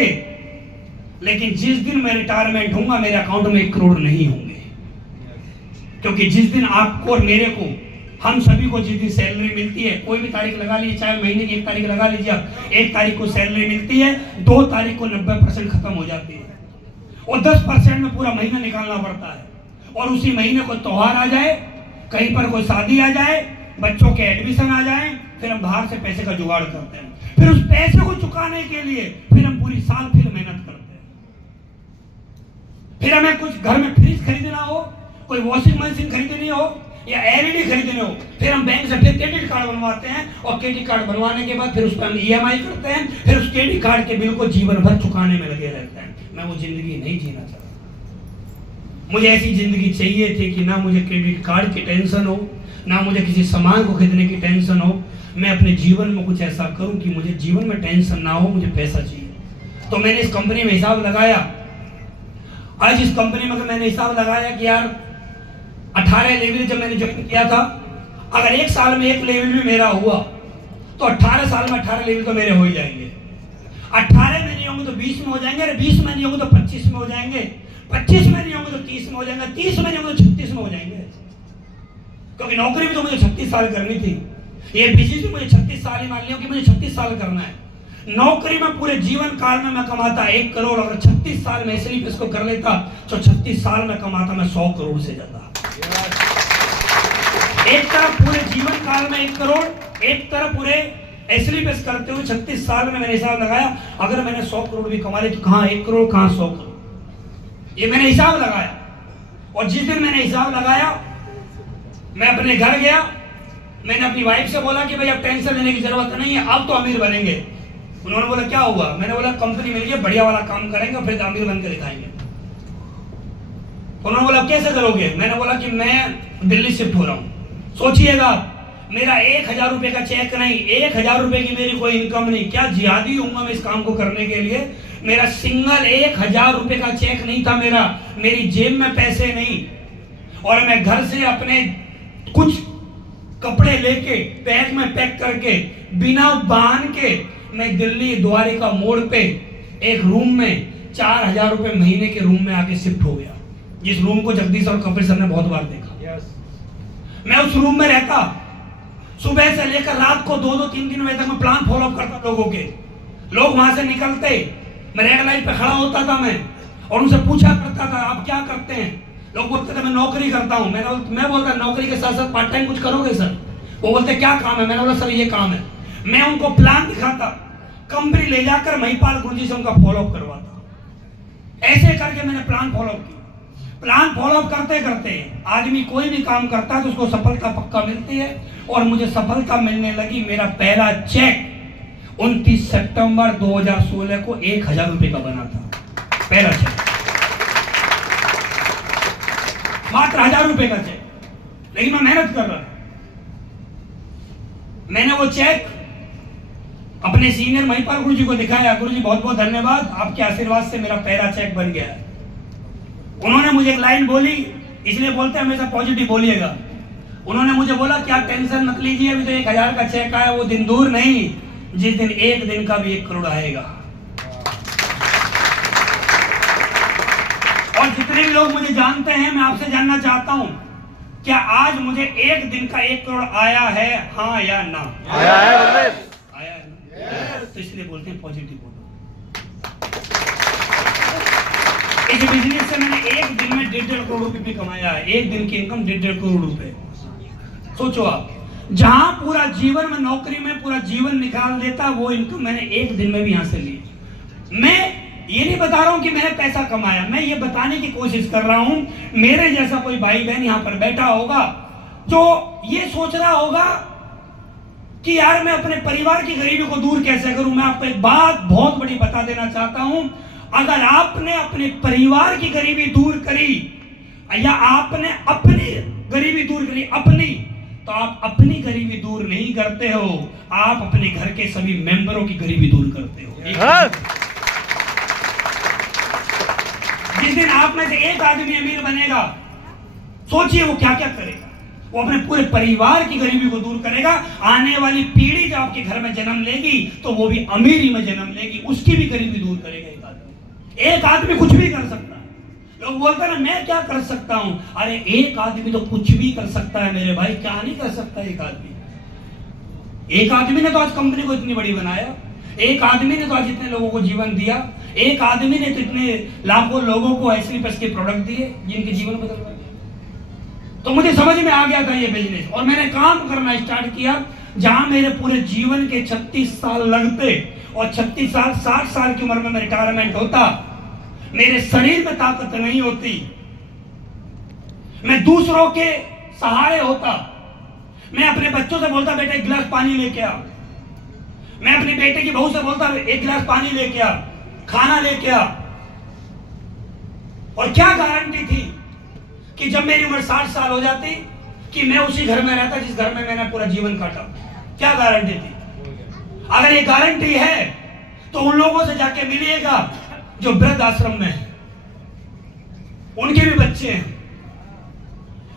लेकिन जिस दिन मैं रिटायरमेंट होऊंगा मेरे अकाउंट में 1 करोड़ नहीं होंगे। क्योंकि जिस दिन आपको और मेरे को, हम सभी को जिस दिन सैलरी मिलती है, कोई भी तारीख लगा लीजिए, चाहे महीने की 1 तारीख लगा लीजिए आप, 1 तारीख को सैलरी मिलती है, 2 तारीख को 90% खत्म हो जाती है, और 10% में पूरा महीना निकालना पड़ता है। और उसी महीने को त्योहार आ जाए, कहीं पर कोई शादी आ जाए, बच्चों के एडमिशन आ जाए, फिर हम बाहर से पैसे का जुगाड़ करते हैं। फिर उस पैसे को चुकाने के लिए फिर हम पूरी साल फिर मेहनत करते हैं। फिर हमें कुछ घर में फ्रिज खरीदना हो, कोई वॉशिंग मशीन खरीदनी हो, या एलईडी खरीदने हो, फिर हम बैंक से फिर क्रेडिट कार्ड बनवाते हैं, और क्रेडिट कार्ड बनवाने के बाद फिर उस पर हम ईएमआई करते हैं, फिर उस क्रेडिट कार्ड के बिल को जीवन भर चुकाने में लगे रहते हैं। मैं वो जिंदगी नहीं जीना चाहता। मुझे ऐसी जिंदगी चाहिए थी कि ना मुझे क्रेडिट कार्ड की टेंशन हो, ना मुझे किसी सामान को खरीदने की टेंशन हो। मैं अपने जीवन में कुछ ऐसा करूं कि मुझे जीवन में टेंशन ना हो, मुझे पैसा चाहिए। तो मैंने इस कंपनी में हिसाब लगाया। आज इस कंपनी में मैंने हिसाब लगाया कि यार 18 लेवल जब मैंने ज्वाइन किया था, अगर एक साल में एक लेवल भी मेरा हुआ तो 18 साल में 18 लेवल तो मेरे हो ही जाएंगे। 18 में नहीं होंगे तो 20 में हो जाएंगे, अरे 20 में नहीं होंगे तो 25 में हो जाएंगे, 25 में नहीं होंगे तो 30 में हो जाएंगे, 30 में नहीं होंगे तो 36 में हो जाएंगे। क्योंकि नौकरी भी तो मुझे 36 साल करनी थी, ये बिजनेस भी मुझे 36 साल ही मान लिया कि मुझे 36 साल करना है। नौकरी में पूरे जीवन काल में मैं कमाता 1 करोड़, अगर 36 साल में इसलिए इसको कर लेता तो 36 साल में कमाता मैं 100 करोड़ से ज्यादा। एक तरफ पूरे जीवन काल में 1 करोड़, एक तरफ पूरे एसलीपेस करते हुए 36 साल में मैंने हिसाब लगाया, अगर मैंने 100 करोड़ भी कमा ले तो कहां 1 करोड़ कहां 100 करोड़, ये मैंने हिसाब लगाया। और जिस दिन मैंने हिसाब लगाया, मैं अपने घर गया, मैंने अपनी वाइफ से बोला कि भाई अब टेंशन लेने की जरूरत नहीं है, अब तो अमीर बनेंगे। उन्होंने बोला क्या हुआ? मैंने बोला कंपनी मिल गई, बढ़िया वाला काम करेंगे, फिर अमीर बन के दिखाएंगे। उन्होंने बोला कैसे करोगे? मैंने बोला कि मैं दिल्ली शिफ्ट हो रहा हूँ। सोचिएगा, मेरा 1000 रुपए का चेक नहीं, 1000 रुपए की मेरी कोई इनकम नहीं, क्या जिहादी हूँ मैं इस काम को करने के लिए। मेरा सिंगल 1000 रुपए का चेक नहीं था मेरा, मेरी जेब में पैसे नहीं, और मैं घर से अपने कुछ कपड़े लेके बैग में पैक करके बिना बांध के मैं दिल्ली द्वारिका मोड़ पे एक रूम में 4000 रुपए महीने के रूम में आके शिफ्ट हो गया, जिस रूम को जगदीश और कपिल सर ने बहुत बार देखा। मैं उस रूम में रहता, सुबह से लेकर रात को 2-2, 3-3 बजे तक मैं प्लान फॉलो करता लोगों के। लोग वहां से निकलते, मैं रेड लाइट पे खड़ा होता था मैं, और उनसे पूछा करता था आप क्या करते हैं। लोग बोलते थे मैं नौकरी करता हूँ। मैं बोलता नौकरी के साथ साथ पार्ट टाइम कुछ करोगे सर? वो बोलते क्या काम है? मैंने बोला सर ये काम है। मैं उनको प्लान दिखाता, कंपनी ले जाकर महिपाल गुरुजी से उनका फॉलोअप करवाता। ऐसे करके मैंने प्लान फॉलोअप किया। प्लान फॉलोअप करते करते आदमी कोई भी काम करता है तो उसको सफलता पक्का मिलती है, और मुझे सफलता मिलने लगी। मेरा पहला चेक 29 सितंबर 2016 को 1000 रुपए का बना था, पहला चेक, मात्र 1000 रुपए का चेक। लेकिन मैं मेहनत कर रहा था। मैंने वो चेक अपने सीनियर महिपाल गुरुजी को दिखाया। गुरुजी बहुत बहुत धन्यवाद, आपके आशीर्वाद से मेरा पहला चेक बन गया। उन्होंने मुझे एक लाइन बोली, इसलिए बोलते हैं हमेशा पॉजिटिव बोलिएगा। उन्होंने मुझे बोला क्या टेंशन मत लीजिए, अभी तो 1000 का चेक आया, वो दिन दूर नहीं जिस दिन एक दिन का भी 1 करोड़ आएगा। और जितने भी लोग मुझे जानते हैं, मैं आपसे जानना चाहता हूं, क्या आज मुझे एक दिन का 1 करोड़ आया है? हाँ या ना? आया है, आया है ना? तो इसलिए बोलते हैं पॉजिटिव बोलो। इस बिजनेस से मैंने एक दिन में 1.5 करोड़ रुपए भी कमाया है। एक दिन की इनकम 1.5 करोड़ रुपए। सोचो आप, जहां पूरा जीवन में नौकरी में पूरा जीवन निकाल देता, वो इनकम मैंने एक दिन में भी यहां से ली। मैं ये नहीं बता रहा हूं कि मैंने पैसा कमाया, मैं ये बताने की कोशिश कर रहा हूं, मेरे जैसा कोई भाई बहन यहां पर बैठा होगा जो ये सोच रहा होगा कि यार मैं अपने परिवार की गरीबी को दूर कैसे करूं। मैं आपको एक बात बहुत बड़ी बता देना चाहता हूं, अगर आपने अपने परिवार की गरीबी दूर करी या आपने अपनी गरीबी दूर करी अपनी, तो आप अपनी गरीबी दूर नहीं करते हो, आप अपने घर के सभी मेंबरों की गरीबी दूर करते हो। जिस दिन आप में से एक आदमी अमीर बनेगा, सोचिए वो क्या क्या करेगा। वो अपने पूरे परिवार की गरीबी को दूर करेगा। आने वाली पीढ़ी जब आपके घर में जन्म लेगी तो वो भी अमीरी में जन्म लेगी, उसकी भी गरीबी दूर करेगा एक आदमी। एक आदमी कुछ भी कर सकता है। लोग बोलते हैं ना मैं क्या कर सकता हूं, अरे एक आदमी तो कुछ भी कर सकता है मेरे भाई। क्या नहीं कर सकता एक आदमी? एक आदमी ने तो आज कंपनी को इतनी बड़ी बनाया, एक आदमी ने तो आज इतने लोगों को जीवन दिया, एक आदमी ने तो इतने लाखों लोगों को एसलीपेस के प्रोडक्ट दिए जिनके जीवन बदल गए। तो मुझे समझ में आ गया था ये बिजनेस, और मैंने काम करना स्टार्ट किया। जहां मेरे पूरे जीवन के 36 साल लगते और 36 साल 60 साल की उम्र में मैं रिटायरमेंट होता, मेरे शरीर में ताकत नहीं होती, मैं दूसरों के सहारे होता। मैं अपने बच्चों से बोलता बेटा एक गिलास पानी लेके आ, मैं अपने बेटे की बहू से बोलता एक गिलास पानी लेके आ, खाना लेके आ। और क्या गारंटी थी कि जब मेरी उम्र 60 साल हो जाती कि मैं उसी घर में रहता जिस घर में मैंने पूरा जीवन काटा? क्या गारंटी थी? अगर ये गारंटी है तो उन लोगों से जाके मिलिएगा जो वृद्ध आश्रम में है, उनके भी बच्चे हैं,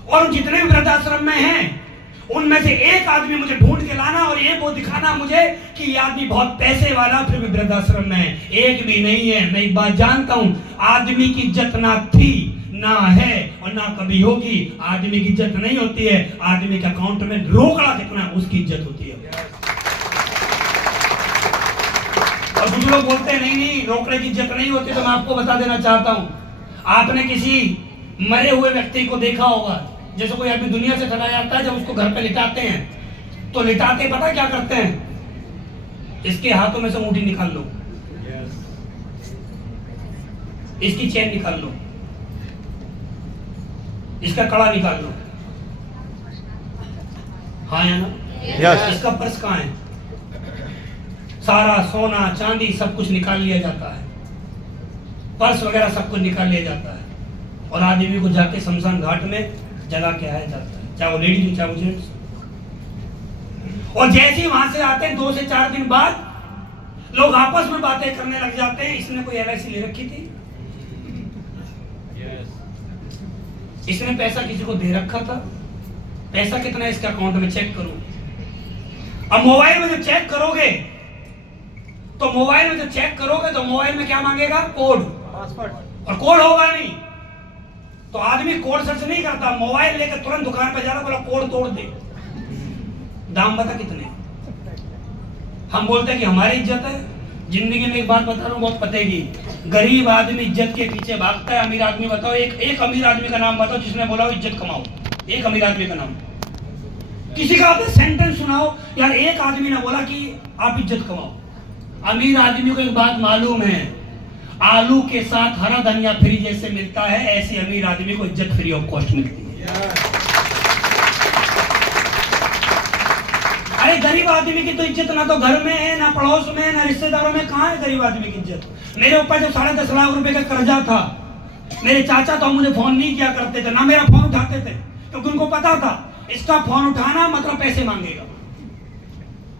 और जितने भी वृद्ध आश्रम में हैं उनमें से एक आदमी मुझे ढूंढ के लाना और ये वो दिखाना मुझे कि ये आदमी बहुत पैसे वाला फिर भी वृद्धाश्रम में है। एक भी नहीं है। मैं एक बात जानता हूं, आदमी की इज्जत ना थी, ना है और ना कभी होगी। आदमी की इज्जत नहीं होती है, आदमी के अकाउंट में रोकड़ा कितना उसकी इज्जत होती है। और कुछ लोग बोलते हैं नहीं रोकड़े की इज्जत नहीं होती। तो मैं आपको बता देना चाहता हूं, आपने किसी मरे हुए व्यक्ति को देखा होगा, जैसे कोई आदमी दुनिया से चला जाता है, जब उसको घर पे लिटाते हैं तो लिटाते पता क्या करते हैं? इसके हाथों में से अंगूठी निकाल लो, इसकी चेन निकाल लो, इसका कड़ा निकाल लो, हाँ या ना? इसका पर्स कहाँ है? सारा सोना चांदी सब कुछ निकाल लिया जाता है, पर्स वगैरह सब कुछ निकाल लिया जाता है और आदमी को जाके शमशान घाट में जला के आया जाता है, चाहे वो लेडीज हो चाहे वो जेंट्स। और जैसे ही वहां से आते हैं 2 से 4 दिन बाद लोग आपस में बातें करने लग जाते हैं, इसने कोई LIC ले रखी थी, इसने पैसा किसी को दे रखा था, पैसा कितना है इसके अकाउंट में चेक करो। अब मोबाइल में जब चेक करोगे तो मोबाइल में क्या मांगेगा? कोड, और कोड होगा नहीं तो आदमी कोड सर्च नहीं करता, मोबाइल लेकर तुरंत दुकान पर जाना, बोला कोड तोड़ दे, दाम बता कितने। हम बोलते हैं कि हमारी इज्जत है। जिंदगी में एक बात बता रहा हूँ, बहुत पतेगी, गरीब आदमी इज्जत के पीछे भागता है। अमीर आदमी बताओ, एक अमीर आदमी का नाम बताओ जिसने बोला इज्जत कमाओ। एक अमीर आदमी का नाम, किसी का आपने सेंटेंस सुनाओ यार, एक आदमी ने बोला कि आप इज्जत कमाओ। अमीर आदमी को एक बात मालूम है, आलू के साथ हरा धनिया फ्री जैसे मिलता है, ऐसे अमीर आदमी को इज्जत फ्री ऑफ कॉस्ट मिलती है। अरे गरीब आदमी की तो इज्जत ना तो घर में है, ना पड़ोस में, ना रिश्तेदारों में। कहां है गरीब आदमी की इज्जत? मेरे ऊपर जब 10.5 लाख रुपए का कर्जा था, मेरे चाचा तो मुझे फोन नहीं किया करते थे, ना मेरा फोन उठाते थे, क्योंकि उनको पता था इसका फोन उठाना मतलब पैसे मांगेगा।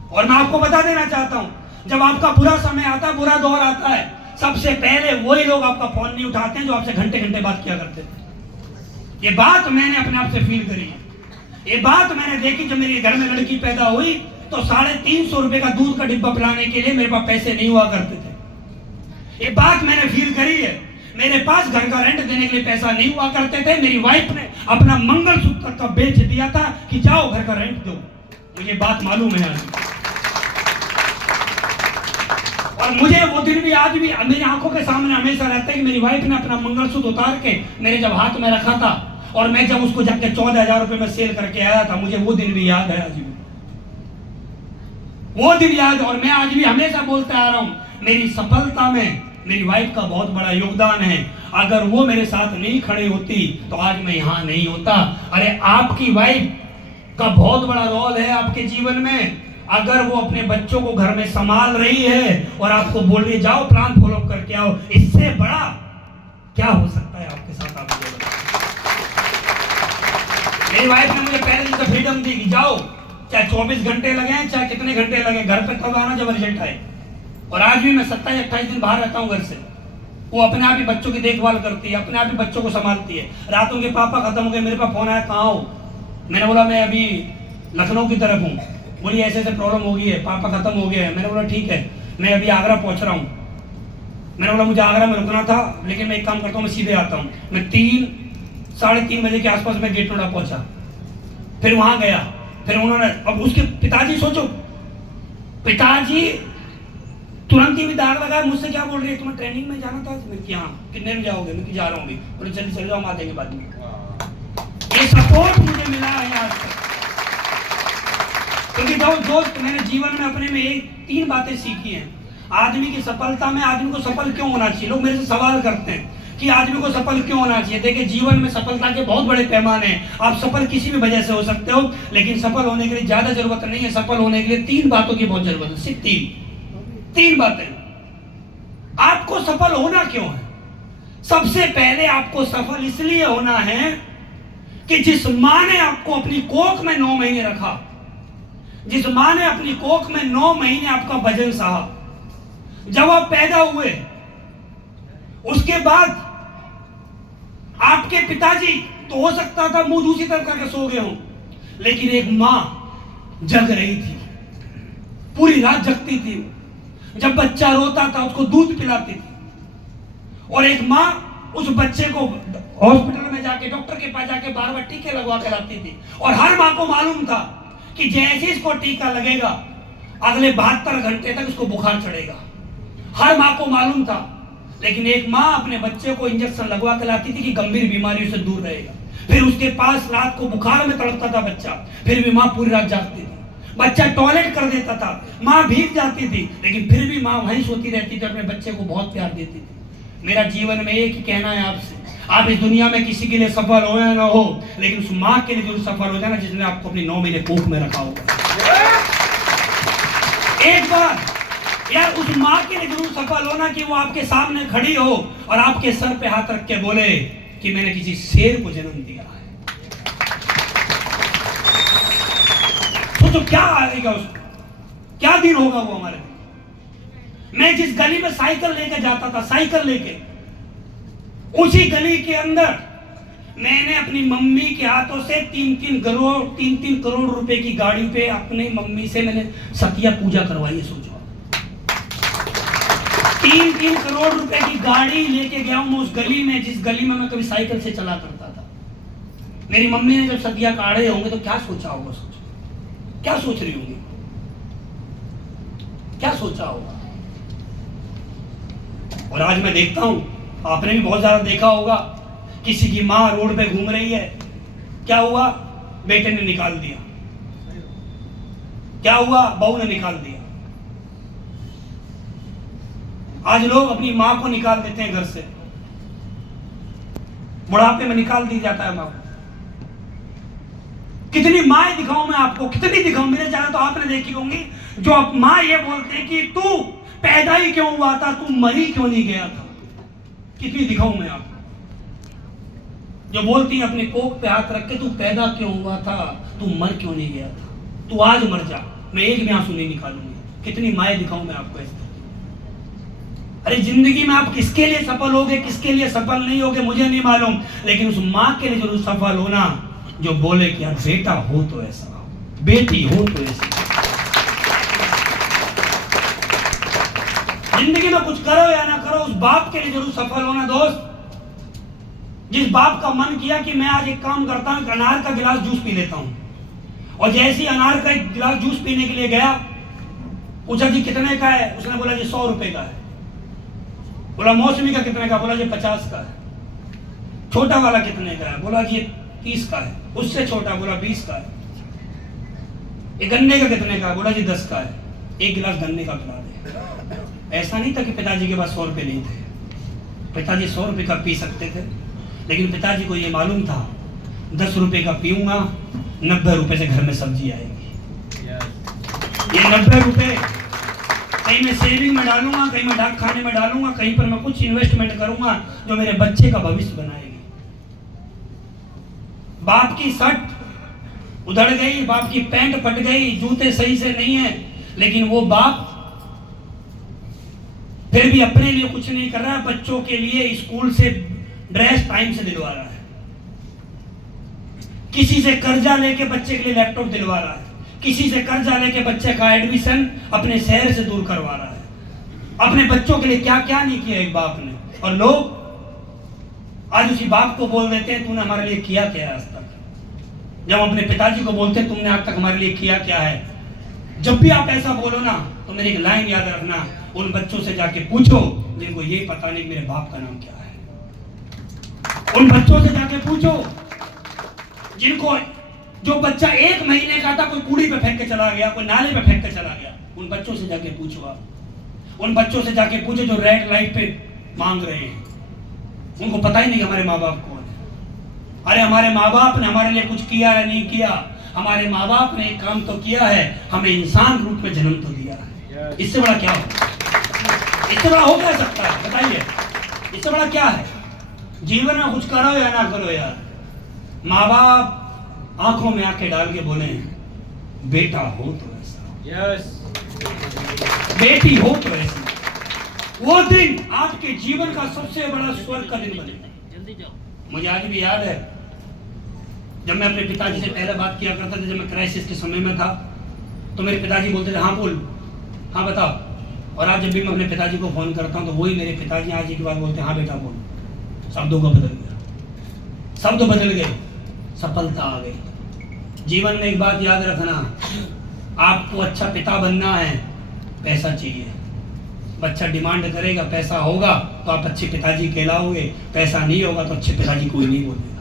और मैं आपको बता देना चाहता हूं, जब आपका बुरा समय आता है, बुरा दौर आता है, सबसे पहले वही लोग आपका फोन नहीं उठाते हैं जो आपसे घंटे घंटे बात किया करते थे। ये बात मैंने अपने आप से फील करी है, ये बात मैंने देखी। जब मेरे घर में लड़की पैदा हुई तो 350 रुपए का दूध का डिब्बा पिलाने के लिए मेरे पास पैसे नहीं हुआ करते थे। ये बात मैंने फील करी है। मेरे पास घर का रेंट देने के लिए पैसा नहीं हुआ करते थे। मेरी वाइफ ने अपना मंगलसूत्र का बेच दिया था कि जाओ घर का रेंट दो। मुझे बात मालूम है और मुझे वो दिन भी आज भी मेरी आंखों के सामने हमेशा रहता है कि मेरी वाइफ ने अपना मंगलसूत्र उतार के मेरे जब हाथ में रखा था और मैं जब उसको जाके 14,000 रुपए में सेल करके आया था। मुझे वो दिन भी याद है, आज भी वो दिन याद। और मैं आज भी हमेशा बोलते आ रहा हूं, मेरी सफलता में मेरी वाइफ का बहुत बड़ा योगदान है। अगर वो मेरे साथ नहीं खड़ी होती तो आज मैं यहां नहीं होता। अरे आपकी वाइफ का बहुत बड़ा रोल है आपके जीवन में। अगर वो अपने बच्चों को घर में संभाल रही है और आपको बोल रही है जाओ प्लान फॉलो करके आओ, इससे बड़ा क्या हो सकता है आपके साथ? आप मुझे बताओ। मेरी वाइफ ने मुझे पहले दिन से फ्रीडम दी कि जाओ, चाहे 24 घंटे लगे चाहे कितने घंटे लगे, घर पे तब आना जब रिजल्ट आए। और आज भी मैं 27-28 दिन बाहर रहता हूँ घर से। वो अपने आप ही बच्चों की देखभाल करती है, अपने आप ही बच्चों को संभालती है। रातों के पापा खत्म हो गए, मेरे पास फोन आया कहाँ हो? मैंने बोला मैं अभी लखनऊ की तरफ हूँ। बोली ऐसे ऐसे प्रॉब्लम हो गई है, पापा खत्म हो गए हैं। मैंने बोला ठीक है, मैं अभी आगरा पहुंच रहा हूँ। मैंने बोला मुझे आगरा में रुकना था, लेकिन मैं एक काम करता हूँ, मैं सीधे आता हूँ। मैं 3-3:30 बजे के आसपास मैं गेट नोएडा पहुंचा, फिर वहां गया। फिर उन्होंने, अब उसके पिताजी सोचो, पिताजी तुरंत ही भी दाग लगाया। मुझसे क्या बोल रही है, तुम्हें ट्रेनिंग में जाना था? मैं क्या, कितने में जाओगे? मैं जा रहा हूँ अभी। बोले जल्दी चले जाओ, हम आ जाएंगे बाद में। ये सपोर्ट मुझे मिला है आज तक, क्योंकि दोस्त मैंने जीवन में अपने में 3 बातें सीखी हैं। आदमी की सफलता में आदमी को सफल क्यों होना चाहिए? लोग मेरे से सवाल करते हैं कि कि आदमी को सफल क्यों होना चाहिए। देखिए जीवन में सफलता के बहुत बड़े पैमाने हैं। आप सफल किसी भी वजह से हो सकते हो, लेकिन सफल होने के लिए ज्यादा जरूरत नहीं है। सफल होने के लिए 3 बातों की बहुत जरूरत है, सिर्फ 3 बातें। आपको सफल होना क्यों है? सबसे पहले आपको सफल इसलिए होना है कि जिस मां ने आपको अपनी कोख में 9 महीने रखा, जिस मां ने अपनी कोख में 9 महीने आपका वजन सहा, जब आप पैदा हुए उसके बाद आपके पिताजी तो हो सकता था मुंह दूसरी तरफ करके सो गए हों, लेकिन एक मां जग रही थी, पूरी रात जगती थी। जब बच्चा रोता था उसको दूध पिलाती थी, और एक मां उस बच्चे को हॉस्पिटल में जाके डॉक्टर के पास जाके बार बार टीके लगवा के लाती थी। और हर मां को मालूम था कि जैसे इसको टीका लगेगा अगले 72 घंटे तक इसको बुखार चढ़ेगा। हर मां को मालूम था, लेकिन एक मां अपने बच्चे को इंजेक्शन लगवा के लाती थी कि गंभीर बीमारियों से दूर रहेगा। फिर उसके पास रात को बुखार में तड़पता था बच्चा, फिर भी मां पूरी रात जागती थी। बच्चा टॉयलेट कर देता था, मां भीग जाती थी, लेकिन फिर भी मां वहीं सोती रहती थी, अपने बच्चे को बहुत प्यार देती थी। मेरा जीवन में एक ही कहना है आपसे, आप इस दुनिया में किसी के लिए सफल हो या ना हो, लेकिन उस मां के लिए जरूर सफल हो जाना जिसने आपको अपनी 9 महीने कोख में रखा होगा। एक बार यार उस मां के लिए जरूर सफल होना कि वो आपके सामने खड़ी हो और आपके सर पे हाथ रख के बोले कि मैंने किसी शेर को जन्म दिया है। तो क्या आएगा उसको, क्या दिन होगा वो हमारे। मैं जिस गली में साइकिल लेके जाता था, साइकिल लेके, उसी गली के अंदर मैंने अपनी मम्मी के हाथों से 3-3 करोड़ रुपए की गाड़ी पे अपनी मम्मी से मैंने सतिया पूजा करवाई है। सोचो 3-3 करोड़ रुपए की गाड़ी लेके गया हूं मैं उस गली में, जिस गली में मैं कभी साइकिल से चला करता था। मेरी मम्मी ने जब सतिया काढ़े होंगे तो क्या सोचा होगा, सोचो क्या सोच रही होंगी, क्या सोचा होगा। और आज मैं देखता हूं, आपने भी बहुत ज्यादा देखा होगा, किसी की मां रोड पे घूम रही है, क्या हुआ, बेटे ने निकाल दिया, क्या हुआ, बहू ने निकाल दिया। आज लोग अपनी मां को निकाल देते हैं घर से, बुढ़ापे में निकाल दी जाता है मां को। कितनी माएं दिखाऊं मैं आपको, कितनी दिखाऊं, मेरे चैनल तो आपने देखी होंगी, जो मां ये बोलते हैं कि तू पैदा ही क्यों हुआ था, तू मरी क्यों नहीं गया था। कितनी दिखाऊं मैं आपको, जो बोलती है अपने कोख पे हाथ रख के, तू पैदा क्यों हुआ था, तू मर क्यों नहीं गया था, तू आज मर जा, मैं एक भी आंसू नहीं निकालूंगी। कितनी माएं दिखाऊं मैं आपको ऐसे। अरे जिंदगी में आप किसके लिए सफल होगे, किसके लिए सफल नहीं होगे मुझे नहीं मालूम, लेकिन उस मां के लिए जरूर सफल होना जो बोले कि यार बेटा हो तो ऐसा, बेटी हो तो ऐसी। जिंदगी में कुछ करो या ना करो, उस बाप के लिए जरूर सफल होना दोस्त, जिस बाप का मन किया कि मैं आज एक काम करता हूं, अनार का गिलास जूस पी लेता हूं, और जैसे ही अनार का एक गिलास जूस पीने के लिए गया, पूछा जी कितने का है, उसने बोला जी 100 रुपए का है। बोला मौसमी का कितने का, बोला जी 50 का है। छोटा वाला कितने का है, बोला जी 30 का है। उससे छोटा, बोला 20 का है। एक गन्ने का कितने का है, बोला जी 10 का है। एक गिलास गन्ने का पिला दे। ऐसा नहीं था कि पिताजी के पास 100 रुपए नहीं थे, पिताजी 100 रुपए का पी सकते थे, लेकिन पिताजी को यह मालूम था 10 रुपए का पीऊंगा, 90 रुपए से घर में सब्जी आएगी। ये 90 रुपए कहीं मैं सेविंग में डालूंगा, कहीं मैं डाक खाने में डालूंगा, कहीं पर मैं कुछ इन्वेस्टमेंट करूंगा जो मेरे बच्चे का भविष्य बनाएगी। बाप की शर्ट उधड़ गई, बाप की पैंट फट गई, जूते सही से नहीं है, लेकिन वो बाप फिर भी अपने लिए कुछ नहीं कर रहा है, बच्चों के लिए स्कूल से ड्रेस टाइम से दिलवा रहा है, किसी से कर्जा लेके बच्चे के लिए लैपटॉप दिलवा रहा है, किसी से कर्जा लेके बच्चे का एडमिशन अपने शहर से दूर करवा रहा है। अपने बच्चों के लिए क्या क्या नहीं किया एक बाप ने, और लोग आज उसी बाप को बोल देते हैं तूने हमारे लिए किया क्या है आज तक। जब अपने पिताजी को बोलते हैं तुमने आज तक हमारे लिए किया क्या है, जब भी आप ऐसा बोलो ना तो मेरी एक लाइन याद रखना, उन बच्चों से जाके पूछो जिनको ये पता नहीं मेरे बाप का नाम क्या है। उन बच्चों से जाके पूछो जिनको, जो बच्चा 1 महीने का था कोई कूड़ी पे फेंक के चला गया, कोई नाले पे फेंक के चला गया, उन बच्चों से जाके पूछो। आप उन बच्चों से जाके पूछो जो रेड लाइट पे मांग रहे हैं, उनको पता ही नहीं हमारे माँ बाप कौन है। अरे हमारे माँ बाप ने हमारे लिए कुछ किया या नहीं किया, हमारे माँ बाप ने एक काम तो किया है, हमें इंसान रूप में जन्म तो दिया है। इससे बड़ा क्या हो, इससे बड़ा हो क्या सकता है बताइए, इससे बड़ा क्या है? जीवन में कुछ करो या ना करो यार, माँ बाप आंखों में आंखें डाल के बोले बेटा हो तो ऐसा, बेटी हो तो ऐसा, वो दिन आपके जीवन का सबसे बड़ा स्वर्ग का दिन बनेगा। मुझे आज भी याद है जब मैं अपने पिताजी से पहले बात किया करता था, जब मैं क्राइसिस के समय में था, तो मेरे पिताजी बोलते थे हाँ बोल, हाँ बताओ। और आज जब भी मैं अपने पिताजी को फोन करता हूँ तो वही मेरे पिताजी आज ही की बात बोलते हैं, हाँ बेटा बोल। शब्दों का बदल गया, शब्द बदल गए, सफलता आ गई। जीवन में एक बात याद रखना, आपको अच्छा पिता बनना है, पैसा चाहिए। बच्चा डिमांड करेगा, पैसा होगा तो आप अच्छे पिताजी कहलाओगे, पैसा नहीं होगा तो अच्छे पिताजी कोई नहीं बोलेगा।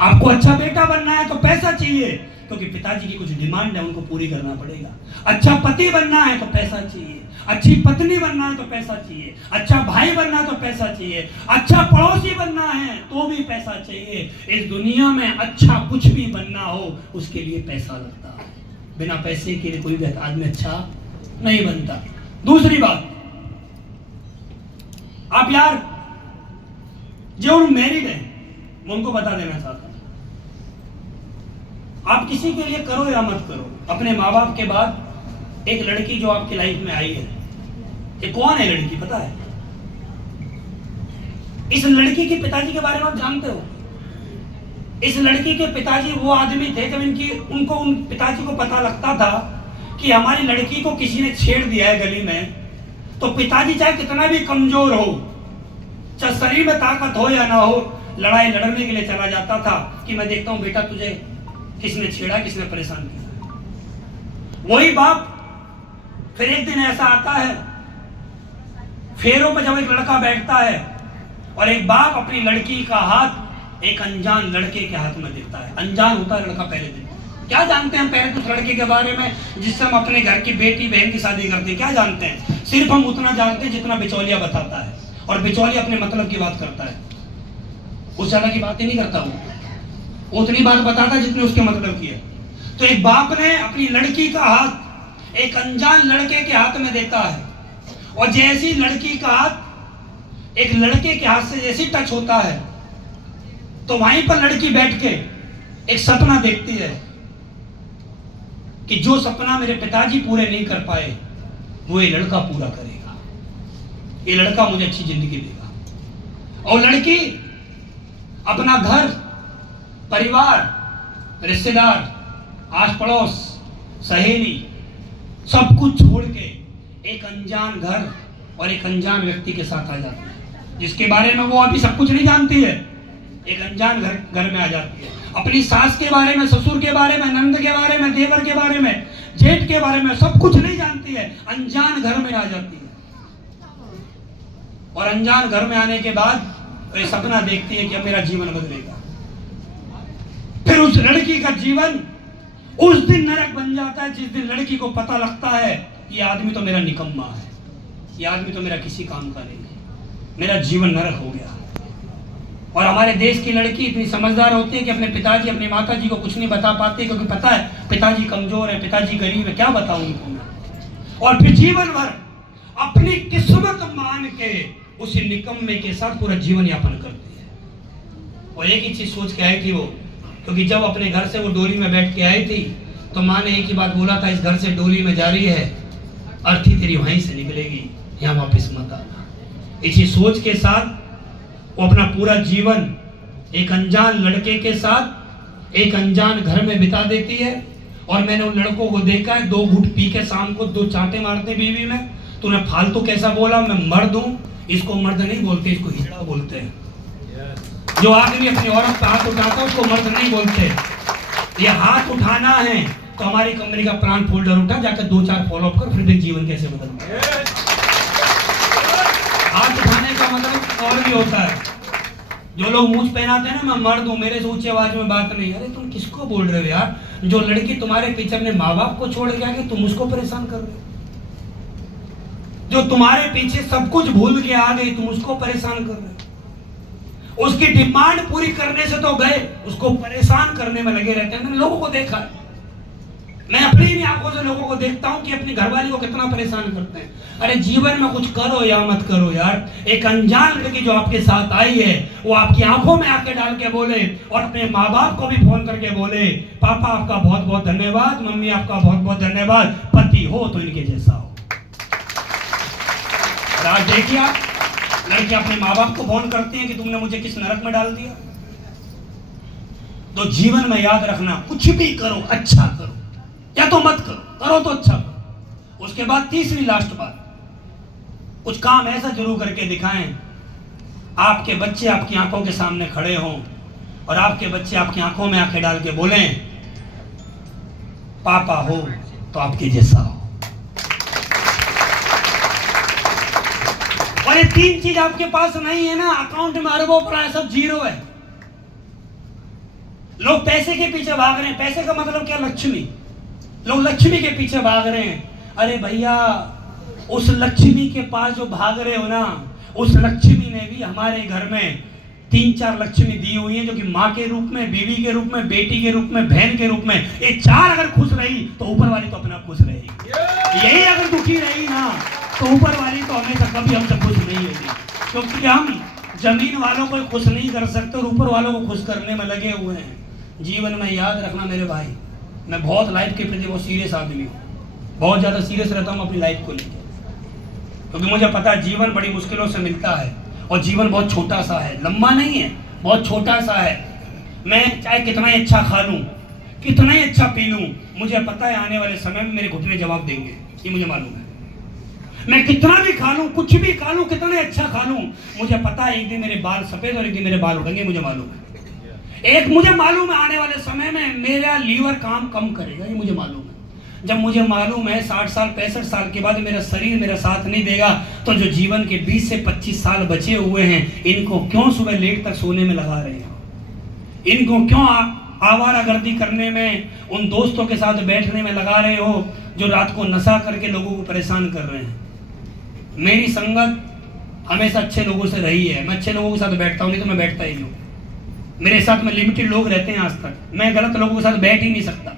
आपको अच्छा बेटा बनना है तो पैसा चाहिए, क्योंकि पिताजी की कुछ डिमांड है उनको पूरी करना पड़ेगा। अच्छा पति बनना है तो पैसा चाहिए, अच्छी पत्नी बनना है तो पैसा चाहिए, अच्छा भाई बनना है तो पैसा चाहिए, अच्छा पड़ोसी बनना है तो भी पैसा चाहिए। इस दुनिया में अच्छा कुछ भी बनना हो उसके लिए पैसा लगता है, बिना पैसे के लिए कोई भी आदमी अच्छा नहीं बनता। दूसरी बात, आप यार जो मैरिड है मैं उनको बता देना चाहता हूं, आप किसी के लिए करो या मत करो, अपने माँ बाप के बाद एक लड़की जो आपकी लाइफ में आई है, ये कौन है लड़की पता है? इस लड़की के पिताजी के बारे में आप जानते हो? इस लड़की के पिताजी वो आदमी थे जब उनको उन पिताजी को पता लगता था कि हमारी लड़की को किसी ने छेड़ दिया है गली में, तो पिताजी चाहे कितना भी कमजोर हो, चाहे शरीर में ताकत हो या ना हो, लड़ाई लड़ने के लिए चला जाता था कि मैं देखता हूं बेटा तुझे किसने छेड़ा, किसने परेशान किया। वही बाप फिर एक दिन ऐसा आता है, फेरों पर जब एक लड़का बैठता है और एक बाप अपनी लड़की का हाथ एक अनजान लड़के के हाथ में देता है। अनजान होता है लड़का पहले दिन, क्या जानते हैं पहले तो उस लड़के के बारे में जिससे हम अपने घर की बेटी बहन की शादी करते हैं? क्या जानते हैं? सिर्फ हम उतना जानते हैं जितना बिचौलिया बताता है, और बिचौलिया अपने मतलब की बात करता है, उस ज्यादा की बात ही नहीं करता, वो उतनी बात बताता है जितने उसके मतलब की है। तो एक बाप ने अपनी लड़की का हाथ एक अनजान लड़के के हाथ में देता है, और जैसी लड़की का हाथ एक लड़के के हाथ से जैसी टच होता है तो वहीं पर लड़की बैठ के एक सपना देखती है कि जो सपना मेरे पिताजी पूरे नहीं कर पाए वो ये लड़का पूरा करेगा, ये लड़का मुझे अच्छी जिंदगी देगा। और लड़की अपना घर परिवार, रिश्तेदार, आस पड़ोस, सहेली सब कुछ छोड़ के एक अनजान घर और एक अनजान व्यक्ति के साथ आ जाती है, जिसके बारे में वो अभी सब कुछ नहीं जानती है। एक अनजान घर में आ जाती है, अपनी सास के बारे में, ससुर के बारे में, नंद के बारे में, देवर के बारे में, जेठ के बारे में सब कुछ नहीं जानती है, अनजान घर में आ जाती है। और अनजान घर में आने के बाद ये सपना देखती है कि अब मेरा जीवन बदलेगा। फिर उस लड़की का जीवन उस दिन नरक बन जाता है जिस दिन लड़की को पता लगता है ये आदमी तो मेरा निकम्मा है, ये आदमी तो मेरा किसी काम का नहीं है, मेरा जीवन नरक हो गया। और हमारे देश की लड़की इतनी समझदार होती है कि अपने पिताजी, अपनी माताजी को कुछ नहीं बता पाती, क्योंकि पता है पिताजी कमजोर है, पिताजी गरीब है, क्या बताऊं उनको मैं। और फिर जीवन भर अपनी किस्मत मान के उसी निकम्मे के साथ पूरा जीवन यापन करती है। और एक ही चीज सोच के आई थी वो, क्योंकि जब अपने घर से वो डोली में बैठ के आई थी तो माँ ने एक ही बात बोला था, इस घर से डोली में जा रही है, अर्थी तेरी वहीं से निकलेगी, यहाँ वापस मत आना। इसी सोच के साथ वो अपना पूरा जीवन एक अनजान लड़के के साथ एक अनजान घर में बिता देती है। और मैंने उन लड़कों को देखा है, 2 घूंट पी के शाम को 2 चांटे मारते बीवी में। तूने फालतू कैसा बोला, मैं मर्द हूं, इसको मर्द नहीं बोलते, इसको हिजड़ा बोलते हैं। जो आदमी अपनी औरत पर हाथ उठाता है उसको मर्द नहीं बोलते। ये हाथ उठाना है तो हमारी कंपनी का प्लान फोल्डर उठा, जाकर 2-4 फॉलो अप कर, फिर देख जीवन कैसे बदलता। हाथ उठाने का मतलब और भी होता है। जो लोग मुझ पहनाते हैं ना, मैं मर्द हूं, मेरे से ऊंची आवाज में बात नहीं। अरे तुम किसको बोल रहे हो यार? जो लड़की तुम्हारे पीछे अपने माँ बाप को छोड़ के आ गई, तुम उसको परेशान कर रहे हो। जो तुम्हारे पीछे सब कुछ भूल के आ गई, तुम उसको परेशान कर रहे हो। उसकी डिमांड पूरी करने से तो गए, उसको परेशान करने में लगे रहते हैं। मैंने लोगों को देखा है, मैं अपनी ही आंखों से लोगों को देखता हूं कि अपनी घरवाली को कितना परेशान करते हैं। अरे जीवन में कुछ करो या मत करो यार, एक अनजान लड़की जो आपके साथ आई है वो आपकी आंखों में आंखें डाल के बोले और अपने माँ बाप को भी फोन करके बोले, पापा आपका बहुत बहुत धन्यवाद, मम्मी आपका बहुत बहुत धन्यवाद, पति हो तो इनके जैसा हो। आज देखिए आप, लड़की अपने माँ बाप को फोन करती है कि तुमने मुझे किस नरक में डाल दिया। तो जीवन में याद रखना, कुछ भी करो अच्छा करो या तो मत करो, करो तो अच्छा करो। उसके बाद तीसरी लास्ट बात, कुछ काम ऐसा जरूर करके दिखाएं, आपके बच्चे आपकी आंखों के सामने खड़े हों और आपके बच्चे आपकी आंखों में आंखें डाल के बोलें, पापा हो तो आपके जैसा हो। और ये तीन चीज आपके पास नहीं है ना, अकाउंट में अरबों पड़ा है, सब जीरो है। लोग पैसे के पीछे भाग रहे हैं, पैसे का मतलब क्या, लक्ष्मी। लोग लक्ष्मी के पीछे भाग रहे हैं। अरे भैया, उस लक्ष्मी के पास जो भाग रहे हो ना, उस लक्ष्मी ने भी हमारे घर में 3-4 लक्ष्मी दी हुई है, जो कि माँ के रूप में, बीवी के रूप में, बेटी के रूप में, बहन के रूप में। ये 4 अगर खुश रही तो ऊपर वाली तो अपने आप खुश रहेगी। यही अगर दुखी रही ना तो ऊपर वाली तो हमेशा कभी हमसे खुश नहीं होगी, क्योंकि हम जमीन वालों को खुश नहीं कर सकते और ऊपर वालों को खुश करने में लगे हुए हैं। जीवन में याद रखना मेरे भाई, मैं बहुत लाइफ के प्रति बहुत सीरियस आदमी हूँ, बहुत ज़्यादा सीरियस रहता हूँ अपनी लाइफ को लेकर, क्योंकि मुझे पता है जीवन बड़ी मुश्किलों से मिलता है और जीवन बहुत छोटा सा है, लंबा नहीं है, बहुत छोटा सा है। मैं चाहे कितना ही अच्छा खा लूँ, कितना ही अच्छा पी लूँ, मुझे पता है आने वाले समय में मेरे घुटने जवाब देंगे, ये मुझे मालूम है। मैं कितना भी खा लूँ, कुछ भी खा लूँ, कितना ही अच्छा खा लूँ, मुझे पता है एक दिन मेरे बाल सफ़ेद और एक दिन मेरे बाल उड़ेंगे, मुझे मालूम है। एक मुझे मालूम है आने वाले समय में मेरा लीवर काम कम करेगा, ये मुझे मालूम है। जब मुझे मालूम है 60 साल 65 साल के बाद मेरा शरीर मेरा साथ नहीं देगा, तो जो जीवन के 20 से 25 साल बचे हुए हैं, इनको क्यों सुबह लेट तक सोने में लगा रहे हो, इनको क्यों आवारागर्दी करने में, उन दोस्तों के साथ बैठने में लगा रहे हो जो रात को नशा करके लोगों को परेशान कर रहे हैं। मेरी संगत हमेशा अच्छे लोगों से रही है, मैं अच्छे लोगों के साथ बैठता हूँ, नहीं तो मैं बैठता ही नहीं। मेरे साथ में लिमिटेड लोग रहते हैं आज तक, मैं गलत लोगों के साथ बैठ ही नहीं सकता,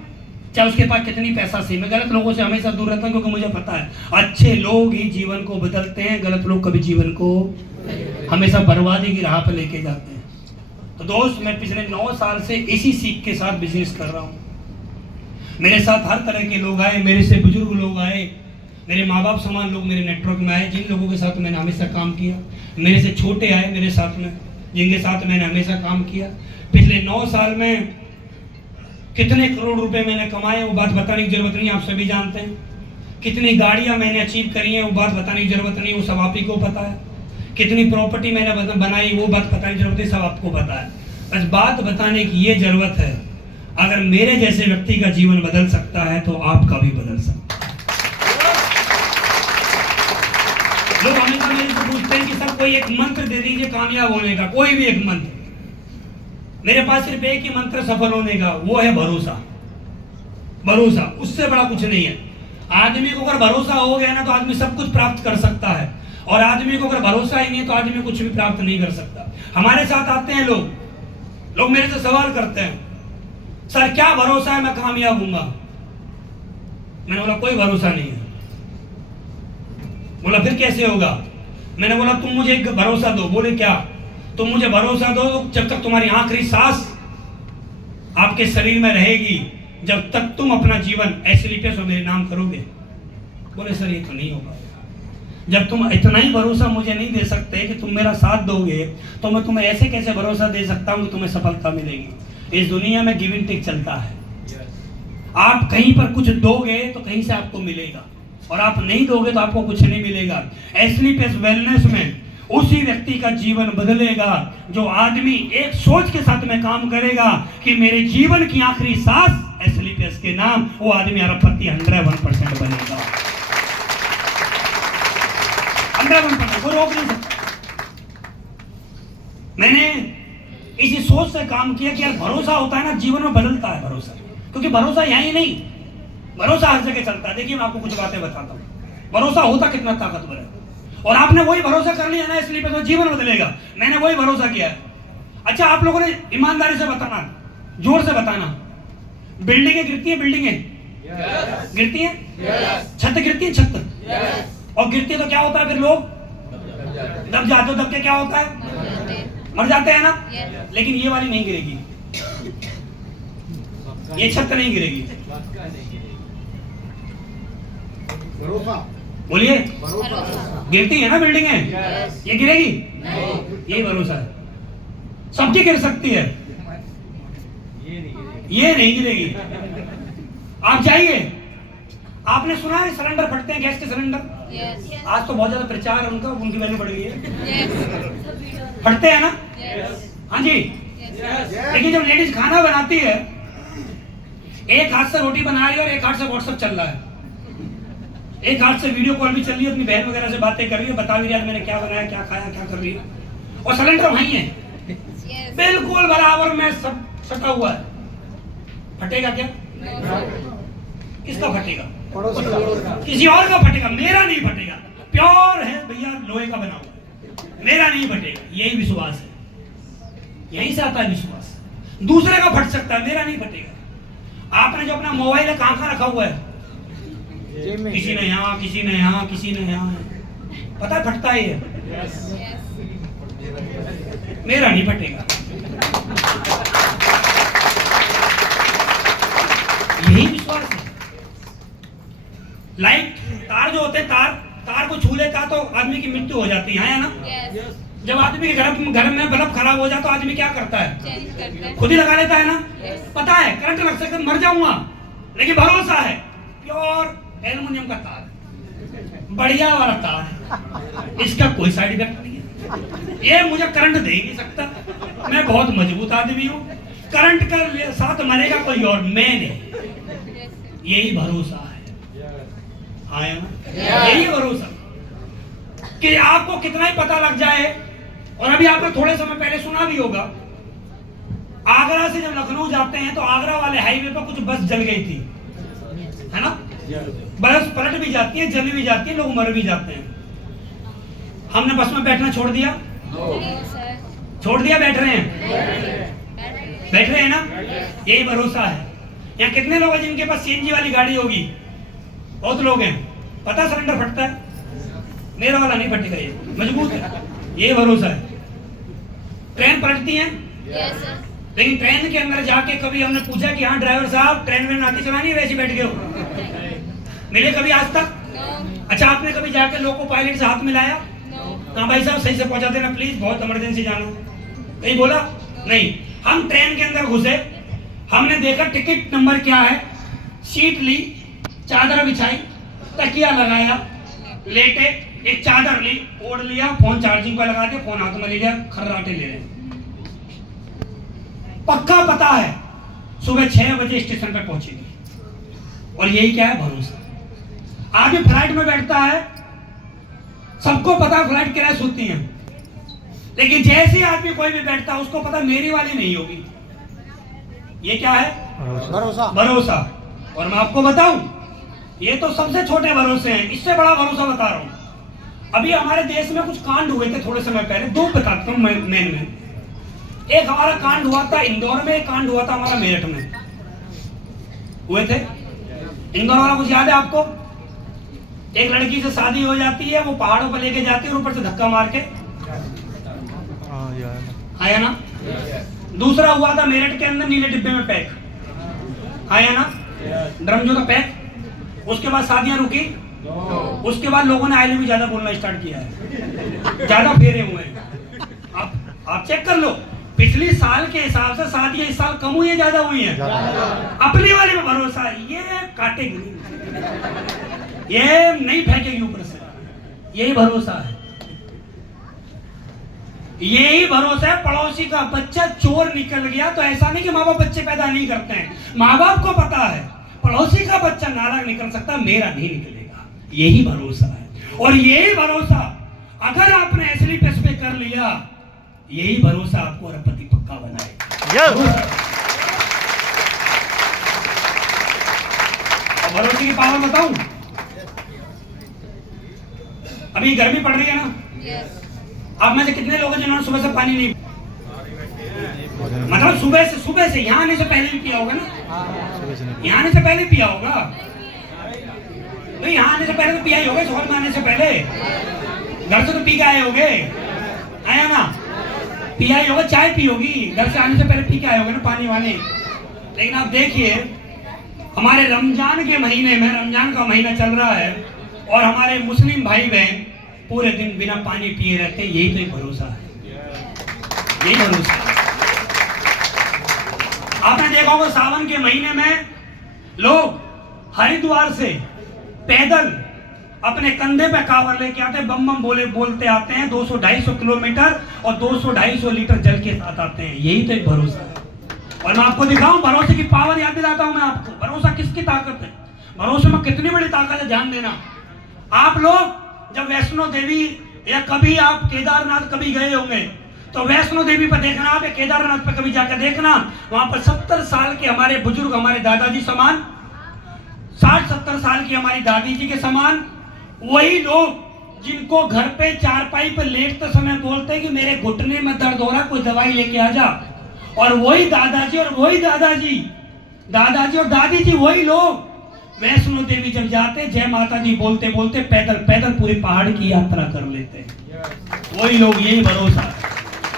चाहे उसके पास कितनी पैसा से। मैं गलत लोगों से हमेशा दूर रहता हूँ, क्योंकि मुझे पता है अच्छे लोग ही जीवन को बदलते हैं, गलत लोग कभी जीवन को हमेशा बर्बादी की राह पर लेके जाते हैं। तो दोस्त, मैं पिछले 9 साल से इसी सीख के साथ बिजनेस कर रहा हूँ। मेरे साथ हर तरह के लोग आए, मेरे से बुजुर्ग लोग आए, मेरे माँ बाप समान लोग मेरे नेटवर्क में आए, जिन लोगों के साथ मैंने हमेशा काम किया। मेरे से छोटे आए मेरे साथ में, जिनके साथ मैंने हमेशा काम किया। पिछले 9 साल में कितने करोड़ रुपए मैंने कमाए, वो बात बताने की जरूरत नहीं, आप सभी जानते हैं। कितनी गाड़ियां मैंने अचीव करी हैं, वो बात बताने की जरूरत नहीं, वो सब आप ही को पता है। कितनी प्रॉपर्टी मैंने बनाई, वो बात बताने की जरूरत नहीं, सब आपको पता है। बस बात बताने की ये जरूरत है, अगर मेरे जैसे व्यक्ति का जीवन बदल सकता है तो आपका भी बदल सकता है। लोग हमेशा मेरे से पूछते हैं कि सर कोई एक मंत्र दे दीजिए कामयाब होने का, कोई भी एक मंत्र। मेरे पास सिर्फ एक ही मंत्र सफल होने का, वो है भरोसा। भरोसा, उससे बड़ा कुछ नहीं है। आदमी को अगर भरोसा हो गया ना तो आदमी सब कुछ प्राप्त कर सकता है, और आदमी को अगर भरोसा ही नहीं तो आदमी कुछ भी प्राप्त नहीं कर सकता। हमारे साथ आते हैं लोग मेरे से सवाल करते हैं, सर क्या भरोसा है मैं कामयाब हूंगा? मैंने बोला कोई भरोसा नहीं है। बोला फिर कैसे होगा? मैंने बोला तुम मुझे एक भरोसा दो। बोले क्या? तुम मुझे भरोसा दो, जब तक तुम्हारी आखिरी सांस आपके शरीर में रहेगी, जब तक तुम अपना जीवन एसलीपियस और मेरे नाम करोगे। बोले सर ये तो नहीं होगा। जब तुम इतना ही भरोसा मुझे नहीं दे सकते कि तुम मेरा साथ दोगे, तो मैं तुम्हें ऐसे कैसे भरोसा दे सकता हूं कि तुम्हें सफलता मिलेगी? इस दुनिया में गिव एंड टेक चलता है। आप कहीं पर कुछ दोगे तो कहीं से आपको मिलेगा, और आप नहीं दोगे तो आपको कुछ नहीं मिलेगा। एसलीपियस वेलनेस में उसी व्यक्ति का जीवन बदलेगा जो आदमी एक सोच के साथ में काम करेगा कि मेरे जीवन की आखिरी सांस एसलीपियस के नाम, वो आदमी अरबपति 101% बनेगा। 101%, वो रोक नहीं सकता। मैंने इसी सोच से काम किया कि यार भरोसा होता है ना, जीवन में बदलता है भरोसा। क्योंकि भरोसा यहीं नहीं, भरोसा हर जगह चलता है। देखिए मैं आपको कुछ बातें बताता हूँ, भरोसा होता कितना ताकतवर है। और आपने वही भरोसा कर लिया ना, इसलिए तो जीवन बदलेगा। मैंने वही भरोसा किया है। अच्छा, आप लोगों ने ईमानदारी से बताना, जोर से बताना, बिल्डिंगें गिरती है, बिल्डिंगें गिरती है, छत गिरती है, छत, और गिरती है तो क्या होता है, फिर लोग दब जाते हो, दब के क्या होता है, मर जाते हैं ना। लेकिन ये वाली नहीं गिरेगी, ये छत नहीं गिरेगी। बोलिए, गिरती है ना बिल्डिंगें, ये गिरेगी? यही भरोसा है। सबकी गिर सकती है, ये नहीं गिरेगी। आप जाइए, आपने सुना है सिलेंडर फटते हैं, गैस के सिलेंडर। आज तो बहुत ज्यादा प्रचार है उनका, उनकी वैल्यू बढ़ गई है। फटते हैं ना? हाँ जी। लेकिन जब लेडीज खाना बनाती है, एक हाथ से रोटी बना रही है और एक हाथ से व्हाट्सएप चल रहा है, एक हाथ से वीडियो कॉल भी चल रही है, अपनी बहन वगैरह से बातें कर रही है, बता भी रही है मैंने क्या बनाया, क्या खाया, क्या कर रही है, और सिलेंडर वहीं है बिल्कुल बराबर में सब सटा हुआ है। फटेगा क्या? किसका फटेगा? किसी और का फटेगा, मेरा नहीं फटेगा। प्योर है भैया, लोहे का बना हुआ, मेरा नहीं फटेगा। यही विश्वास है, यहीं से आता है विश्वास। दूसरे का फट सकता है, मेरा नहीं फटेगा। आपने जो अपना मोबाइल है कहाँ रखा हुआ है? किसी ने यहाँ, किसी ने यहाँ, किसी ने यहाँ, पता है फटता है ये, मेरा नहीं फटेगा। यही विश्वास है। लाइट तार जो होते हैं, तार को छू लेता तो आदमी की मृत्यु हो जाती है ना। जब आदमी के घर में बल्ब खराब हो जाता तो आदमी क्या करता है? खुद ही लगा लेता है ना। पता है करंट लग सकता है, मर जाऊंगा, लेकिन भरोसा है प्योर एल्युमिनियम का तार, बढ़िया वाला तार है, इसका कोई साइड इफेक्ट नहीं है, ये मुझे करंट दे नहीं सकता, मैं बहुत मजबूत आदमी हूँ, करंट का साथ मरेगा कोई और, मैं नहीं। यही भरोसा है, आया ना? यही भरोसा कि आपको कितना ही पता लग जाए। और अभी आपने थोड़े समय पहले सुना भी होगा, आगरा से जब लखनऊ जाते हैं तो आगरा वाले हाईवे पर कुछ बस जल गई थी, है ना? बस पलट भी जाती है, जल भी जाती है, लोग मर भी जाते हैं। हमने बस में बैठना छोड़ दिया? छोड़ दिया? बैठ रहे हैं? बैठ रहे हैं ना? यही भरोसा है। यहाँ कितने लोग हैं जिनके पास सीएनजी वाली गाड़ी होगी? बहुत लोग हैं। पता सिलेंडर फटता है, मेरा वाला नहीं फटेगा, ये मजबूत है, ये भरोसा है। ट्रेन पलटती है, लेकिन ट्रेन के अंदर जाके कभी हमने पूछा कि हाँ ड्राइवर साहब ट्रेन में आती चलानी, वैसे बैठ गए हो? मिले कभी आज तक? अच्छा, आपने कभी जाके लोको पायलट से हाथ मिलाया? हाँ भाई साहब सही से पहुंचा देना प्लीज, बहुत इमरजेंसी जाना, कहीं बोला? नहीं। हम ट्रेन के अंदर घुसे, हमने देखा टिकट नंबर क्या है, सीट ली, चादर बिछाई, तकिया लगाया, लेटे, एक चादर ली, ओढ़ लिया, फोन चार्जिंग पर लगा दिया, फोन हाथ में ले लिया, खर्राटे ले रहे। पक्का पता है सुबह 6 बजे स्टेशन पे पहुंचेगी। और यही क्या है? भरोसा। आगे फ्लाइट में बैठता है, सबको पता है फ्लाइट क्रैश होती है, लेकिन जैसे आदमी कोई भी बैठता है उसको पता मेरी वाली नहीं होगी। ये क्या है? भरोसा। भरोसा। और मैं आपको बताऊं, ये तो सबसे छोटे भरोसे हैं, इससे बड़ा भरोसा बता रहा हूं। अभी हमारे देश में कुछ कांड हुए थे थोड़े समय पहले, दो बताता हूं मेन में। एक हमारा कांड हुआ था इंदौर में, एक कांड हुआ था हमारा मेरठ में, हुए थे। इंदौर वाला कुछ याद है आपको? एक लड़की से शादी हो जाती है, वो पहाड़ों पर लेके जाती है और ऊपर से धक्का मार के, आया ना? दूसरा हुआ था मेरठ के अंदर, नीले डिब्बे में पैक, आया ना? ड्रम जो था पैक। उसके बाद शादियां रुकी, उसके बाद लोगों ने आई लव यू ज्यादा बोलना स्टार्ट किया है, ज्यादा फेरे हुए हैं। आप चेक कर लो, पिछले साल के हिसाब से शादियां इस साल कम हुई है, ज्यादा हुई है? अपने वाले में भरोसा है, ये काटेगी, ये नहीं फेंकेगी ऊपर से, यही भरोसा है। यही भरोसा है। पड़ोसी का बच्चा चोर निकल गया तो ऐसा नहीं कि माँ बाप बच्चे पैदा नहीं करते हैं, माँ बाप को पता है पड़ोसी का बच्चा नालायक निकल सकता, मेरा नहीं निकलेगा, यही भरोसा है। और यही भरोसा अगर आपने एसएलपीएस पे कर लिया, यही भरोसा आपको अरबपति पक्का बनाएगा। और भरोसे की पावर बताऊं, अभी गर्मी पड़ रही है ना, आप में से कितने लोग हैं जिन्होंने सुबह से पानी नहीं? मतलब सुबह से यहाँ आने से पहले भी पिया होगा ना? यहाँ आने से पहले पिया होगा भाई, यहाँ आने से पहले तो पिया ही होगा, शहर में आने से पहले घर से तो पी के आए होगे, आया ना? पिया ही होगा, चाय पी होगी, घर से आने से पहले पी के आए होगे ना पानी वानी। लेकिन आप देखिए हमारे रमजान के महीने में, रमजान का महीना चल रहा है और हमारे मुस्लिम भाई बहन पूरे दिन बिना पानी पिए रहते हैं। यही तो एक भरोसा है, यही भरोसा है। आपने देखा होगा सावन के महीने में लोग हरिद्वार से पैदल अपने कंधे पे कांवर लेके आते हैं, बम बम बोलते आते हैं, 200-250 किलोमीटर और 200-250 लीटर जल के साथ आते हैं। यही तो एक भरोसा है। और मैं आपको दिखाऊं भरोसे की पावर, याद दिलाता हूं मैं आपको, भरोसा किसकी ताकत है, भरोसे में कितनी बड़ी ताकत है, ध्यान देना। आप लोग जब वैष्णो देवी या कभी आप केदारनाथ कभी गए होंगे तो वैष्णो देवी पर देखना, आप केदारनाथ पर कभी जाकर देखना, वहां पर 70 साल के हमारे बुजुर्ग, हमारे दादाजी समान, 60-70 साल की हमारी दादी जी के समान, वही लोग जिनको घर पे चारपाई पर लेटते समय बोलते हैं कि मेरे घुटने में दर्द हो रहा, कोई दवाई लेके आ जा, और वही दादाजी और दादी जी वही लोग वैष्णो देवी जब जाते जय माता दी बोलते बोलते पैदल पूरे पहाड़ की यात्रा कर लेते। वही लोग, यही भरोसा है।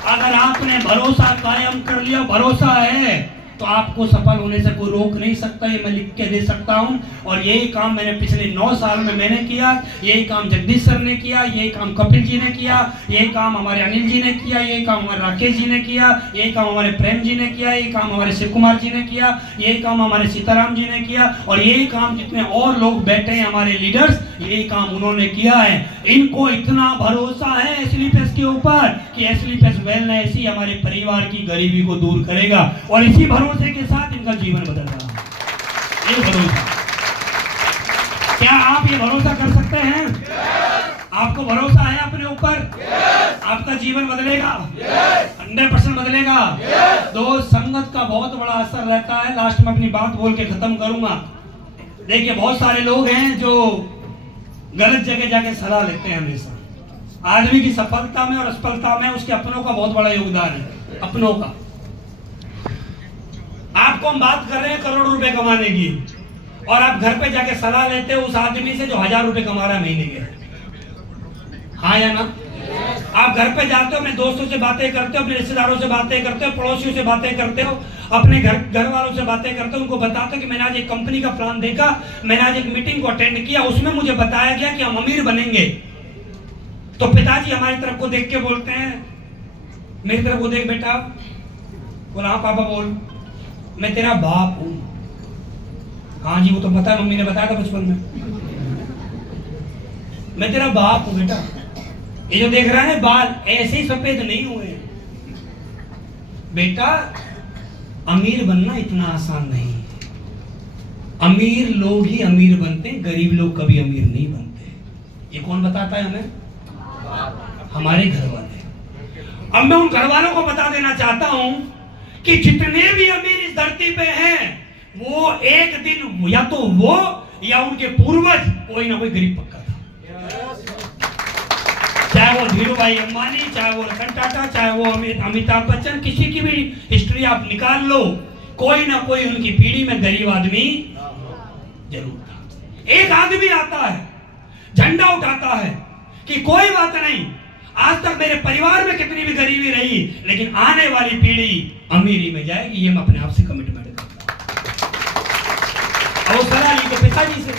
अगर आपने भरोसा कायम कर लिया, भरोसा है तो आपको सफल होने से कोई रोक नहीं सकता। ये मैं लिख के दे सकता हूं। और यही काम मैंने पिछले 9 साल में मैंने किया, यही काम जगदीश सर ने किया, यही काम कपिल जी ने किया, यही काम हमारे अनिल जी ने किया, यही काम हमारे राकेश जी ने किया, यही काम हमारे प्रेम जी ने किया, यही काम हमारे शिव कुमार जी ने किया, यही काम हमारे सीताराम जी ने किया, और यही काम जितने और लोग बैठे हैं हमारे लीडर्स, यही काम उन्होंने किया है। इनको इतना भरोसा है एसलीपेस के ऊपर कि एसलीपेस वेलनेस ही हमारे परिवार की गरीबी को दूर करेगा, और इसी भरोसे के साथ इनका जीवन बदल रहा है। ये भरोसा, क्या आप ये भरोसा कर सकते हैं? आपको भरोसा है अपने ऊपर? आपका जीवन बदलेगा, 100% बदलेगा। दोस्त, संगत का बहुत बड़ा असर रहता है। लास्ट में अपनी बात बोल के खत्म करूंगा। देखिए बहुत सारे लोग हैं जो गलत जगह जाके सलाह लेते हैं हमेशा। आदमी की सफलता में और असफलता में उसके अपनों का बहुत बड़ा योगदान है, अपनों का। आपको हम बात कर रहे हैं करोड़ों रुपए कमाने की, और आप घर पे जाके सलाह लेते हो उस आदमी से जो 1000 रुपए कमा रहा है महीने के। हाँ या ना? आप घर पे जाते हो, अपने दोस्तों से बातें करते हो, अपने रिश्तेदारों से बातें करते हो, पड़ोसियों से बातें करते हो, अपने घर वालों से बातें करते हो, उनको बताते हो कि मैंने आज एक कंपनी का प्लान देखा, मैंने आज एक मीटिंग को अटेंड किया, उसमें मुझे बताया गया कि हम अमीर बनेंगे। तो पिताजी हमारी तरफ को देख के बोलते हैं, मेरी तरफ को देख बेटा। बोला हाँ पापा बोल। मैं तेरा बाप हूं। हाँ जी वो तो पता है, मम्मी ने बताया था बचपन में। मैं तेरा बाप हूं बेटा। ये जो देख रहा है बाल ऐसे ही सफेद नहीं हुए बेटा। अमीर बनना इतना आसान नहीं। अमीर लोग ही अमीर बनते हैं, गरीब लोग कभी अमीर नहीं बनते। ये कौन बताता है हमें? हमारे घर वाले। अब मैं उन घर वालों को बता देना चाहता हूं कि जितने भी अमीर इस धरती पे हैं, वो एक दिन या तो वो या उनके पूर्वज कोई ना कोई गरीब पक्का था। चाहे वो धीरू भाई अंबानी, चाहे वो रतन टाटा, चाहे वो अमिताभ बच्चन, किसी की भी हिस्ट्री आप निकाल लो, कोई ना कोई उनकी पीढ़ी में गरीब आदमी जरूर था। एक आदमी आता है, झंडा उठाता है कि कोई बात नहीं, आज तक मेरे परिवार में कितनी भी गरीबी रही, लेकिन आने वाली पीढ़ी अमीरी में जाएगी। ये मैं अपने आप से कमिटमेंट करता हूं। और सलाह ली तो पिताजी से,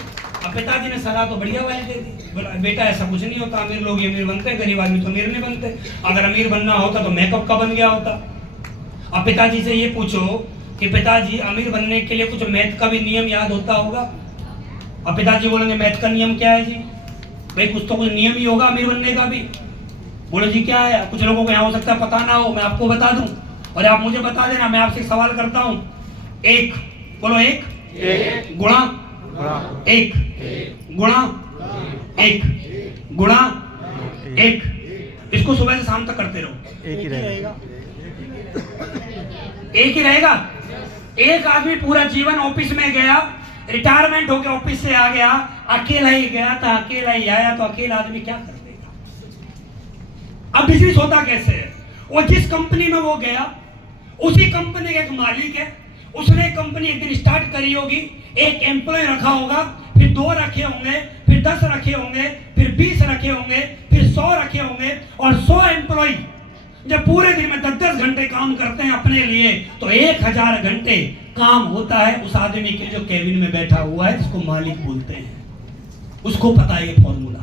अब पिताजी ने सलाह तो बढ़िया वाली दे दी। बोला बेटा ऐसा कुछ नहीं होता, अमीर लोग अमीर बनते हैं, गरीब आदमी तो अमीर नहीं बनते। अगर अमीर बनना होता तो मेकअप का बन गया होता। अब पिताजी से ये पूछो कि पिताजी अमीर बनने के लिए कुछ मैथ का भी नियम याद होता होगा। अब पिताजी बोलेंगे मैथ का नियम क्या है जी? भाई कुछ तो कुछ नियम ही होगा अमीर बनने का भी। बोले जी क्या है? कुछ लोगों को यहाँ हो सकता है पता ना हो, मैं आपको बता दूं और आप मुझे बता देना। मैं आपसे सवाल करता हूं, एक बोलो, एक गुणा एक गुणा एक गुणा एक, इसको सुबह से शाम तक करते रहो। एक ही रहेगा, एक ही रहेगा। एक आदमी पूरा जीवन ऑफिस में गया, रिटायरमेंट होकर ऑफिस से आ गया, अकेला ही गया था, अकेला ही आया, तो अकेला आदमी क्या कर देगा? अब बिजनेस होता कैसे है? वो जिस कंपनी में वो गया उसी कंपनी का एक मालिक है, उसने कंपनी एक दिन स्टार्ट करी होगी, एक एम्प्लॉय रखा होगा, फिर 2 रखे होंगे, फिर 10 रखे होंगे, फिर 20 रखे होंगे, फिर 100 रखे होंगे, और 100 एम्प्लॉय जब पूरे दिन में 10-10 घंटे काम करते हैं अपने लिए, तो 1000 घंटे काम होता है उस आदमी के जो केबिन में बैठा हुआ है, जिसको मालिक बोलते हैं। उसको पता है ये फॉर्मूला,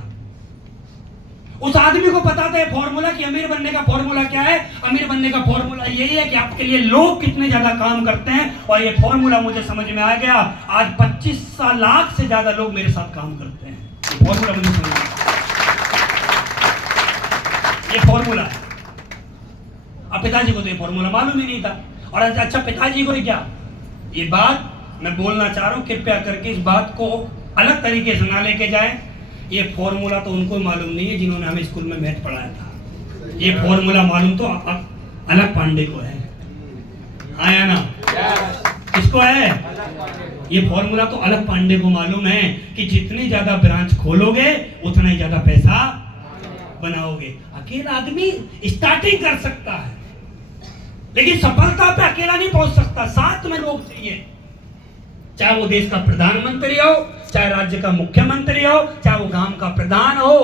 उस आदमी को पता था फॉर्मूला कि अमीर बनने का फॉर्मूला क्या है। अमीर बनने का फॉर्मूला यही है कि आपके लिए लोग कितने ज्यादा काम करते हैं, और ये फॉर्मूला मुझे समझ में आ गया। आज 25 लाख से ज्यादा लोग मेरे साथ काम करते हैं, ये फॉर्मूला मुझे समझ में आया। ये फॉर्मूला है। अब पिताजी को तो ये फॉर्मूला मालूम ही नहीं था, और अच्छा पिताजी को ही क्या, ये बात मैं बोलना चाह रहा हूं, कृपया करके इस बात को अलग तरीके से ना लेके जाएं। ये फॉर्मूला तो उनको मालूम नहीं है जिन्होंने हमें स्कूल में मैथ पढ़ाया था। ये फॉर्मूला मालूम तो अलग पांडे को है, आया ना? किसको है ये फॉर्मूला? तो अलग पांडे को मालूम है कि जितनी ज्यादा ब्रांच खोलोगे उतना ही ज्यादा पैसा बनाओगे। अकेला आदमी स्टार्टिंग कर सकता है, लेकिन सफलता पे अकेला नहीं पहुंच सकता, साथ में लोग चाहिए। चाहे वो देश का प्रधानमंत्री हो, चाहे राज्य का मुख्यमंत्री हो, चाहे वो गांव का प्रधान हो,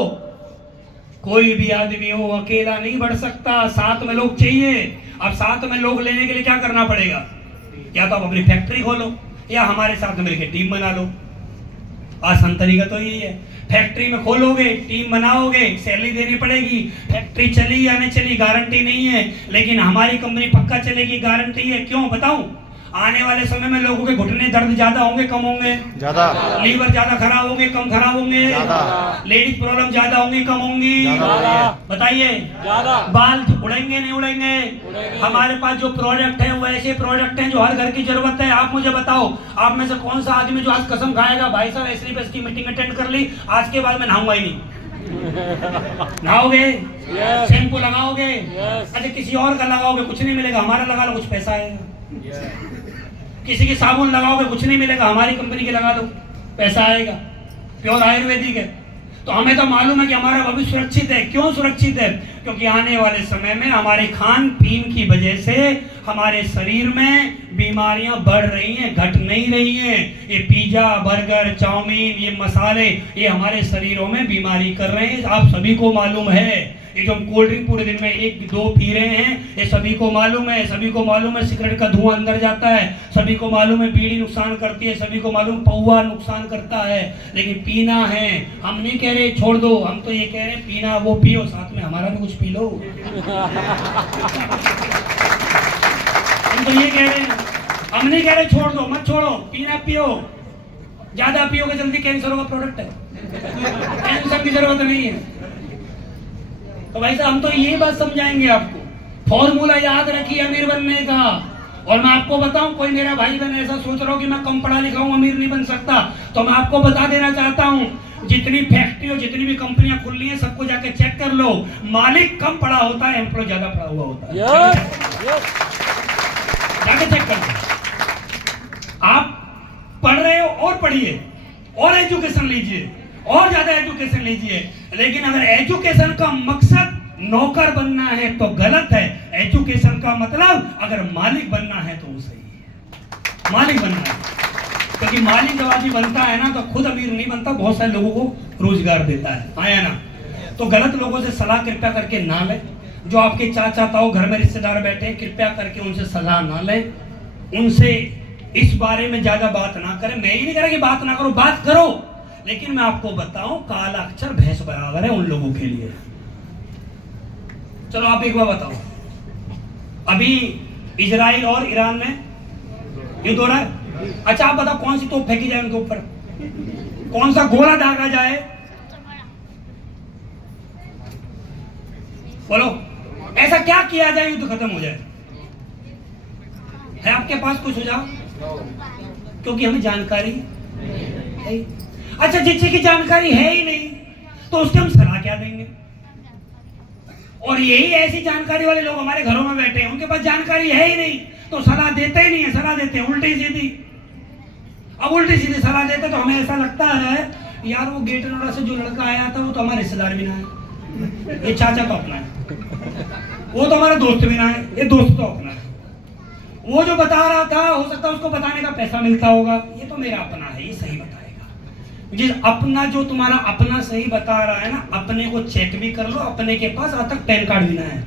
कोई भी आदमी हो अकेला नहीं बढ़ सकता, साथ में लोग चाहिए। अब साथ में लोग लेने के लिए क्या करना पड़ेगा? या तो आप अपनी फैक्ट्री खोलो, या हमारे साथ मिलकर टीम बना लो। आसान तरीका तो यही है। फैक्ट्री में खोलोगे, टीम बनाओगे, सैलरी देनी पड़ेगी। फैक्ट्री चली या नहीं चली गारंटी नहीं है, लेकिन हमारी कंपनी पक्का चलेगी गारंटी है। क्यों बताऊं? आने वाले समय में लोगों के घुटने दर्द ज्यादा होंगे कम होंगे? ज्यादा। लीवर ज्यादा खराब होंगे कम खराब होंगे? ज्यादा। लेडीज प्रॉब्लम ज्यादा होंगी कम होंगी? बताइए। बाल उड़ेंगे नहीं उड़ेंगे? हमारे पास जो प्रोडक्ट है वो ऐसे प्रोडक्ट हैं जो हर घर की जरूरत है। आप मुझे बताओ, आप में से कौन सा आदमी जो आज कसम खाएगा भाई साहब ऐसी बस की मीटिंग अटेंड कर ली, आज के बाद मैं नहाऊंगा ही नहीं? नहाओगे? शैम्पू लगाओगे? अच्छा किसी और का लगाओगे, कुछ नहीं मिलेगा, हमारा लगा लो कुछ पैसा आएगा। किसी की साबुन लगाओगे कुछ नहीं मिलेगा, हमारी कंपनी के लगा लो पैसा आएगा, प्योर आयुर्वेदिक है। तो हमें तो मालूम है कि हमारा भविष्य सुरक्षित है। क्यों सुरक्षित है? क्योंकि आने वाले समय में हमारे खान पीन की वजह से हमारे शरीर में बीमारियां बढ़ रही हैं, घट नहीं रही हैं। ये पिज्जा, बर्गर, चाउमीन, ये मसाले, ये हमारे शरीरों में बीमारी कर रहे हैं। आप सभी को मालूम है। ये जो हम कोल्ड ड्रिंक पूरे दिन में 1-2 पी रहे हैं, ये सभी को मालूम है। सभी को मालूम है सिगरेट का धुआं अंदर जाता है, सभी को मालूम है बीड़ी नुकसान करती है, सभी को मालूम पौवा नुकसान करता है। लेकिन पीना है, हम नहीं कह रहे छोड़ दो, हम तो ये कह रहे हैं पीना वो पियो, साथ में हमारा भी कुछ पी लो। हम तो ये कह रहे हैं, हम नहीं कह रहे छोड़ दो, मत छोड़ो, पीना पियो। ज्यादा पियोगे जल्दी कैंसर होगा, प्रोडक्ट है, कैंसर की जरूरत नहीं है। तो भाई साहब हम तो ये बात समझाएंगे आपको, फॉर्मूला याद रखिए अमीर बनने का। और मैं आपको बताऊं, कोई मेरा भाई बहन ऐसा सोच रहा हो कि मैं कम पढ़ा लिखा हूं अमीर नहीं बन सकता, तो मैं आपको बता देना चाहता हूं, जितनी फैक्ट्री और जितनी भी कंपनियां खुल रही हैं सबको जाके चेक कर लो, मालिक कम पढ़ा होता है, एम्प्लॉय ज्यादा पढ़ा हुआ होता है। जाके चेक कर लो। आप पढ़ रहे हो और पढ़िए, और एजुकेशन लीजिए, और ज्यादा एजुकेशन लीजिए, लेकिन अगर एजुकेशन का मकसद नौकर बनना है तो गलत है। एजुकेशन का मतलब अगर मालिक बनना है तो वो सही है। मालिक बनना है, क्योंकि मालिक जब आदमी बनता है ना तो खुद अमीर नहीं बनता, बहुत सारे लोगों को रोजगार देता है, आया ना? तो गलत लोगों से सलाह कृपया करके ना लें। जो आपके चाचा ताऊ घर में रिश्तेदार बैठे हैं, कृपया करके उनसे सलाह ना लें, उनसे इस बारे में ज्यादा बात ना करें। मैं ही नहीं कह रहा कि बात ना करो, बात करो, लेकिन मैं आपको बताऊं काला अक्षर भैंस बराबर है उन लोगों के लिए। चलो आप एक बार बताओ, अभी इजराइल और ईरान में युद्ध हो रहा है। अच्छा आप बताओ कौन सी तोप फेंकी जाए उनके ऊपर, कौन सा गोला दागा जाए, बोलो ऐसा क्या किया जाए युद्ध खत्म हो जाए? है आपके पास कुछ सुझाव? क्योंकि हमें जानकारी है। अच्छा जिससे की जानकारी है ही नहीं तो उसके हम सलाह क्या देंगे? और यही ऐसी जानकारी वाले लोग हमारे घरों में बैठे हैं, उनके पास जानकारी है ही नहीं तो सलाह देते ही नहीं है, सलाह देते हैं उल्टी सीधी। अब उल्टी सीधी सलाह देते तो हमें ऐसा लगता है यार वो गेट नोड़ा से जो लड़का आया था वो तो हमारा रिश्तेदार भी ना है, ये चाचा तो अपना है, वो तो हमारा दोस्त भी ना है, ये दोस्त तो अपना है। वो जो बता रहा था हो सकता है उसको बताने का पैसा मिलता होगा, ये तो मेरा अपना है, ये सही बताएगा। जिस अपना जो तुम्हारा अपना सही बता रहा है ना, अपने को चेक भी कर लो, अपने के पास आज तक पैन कार्ड भी ना है।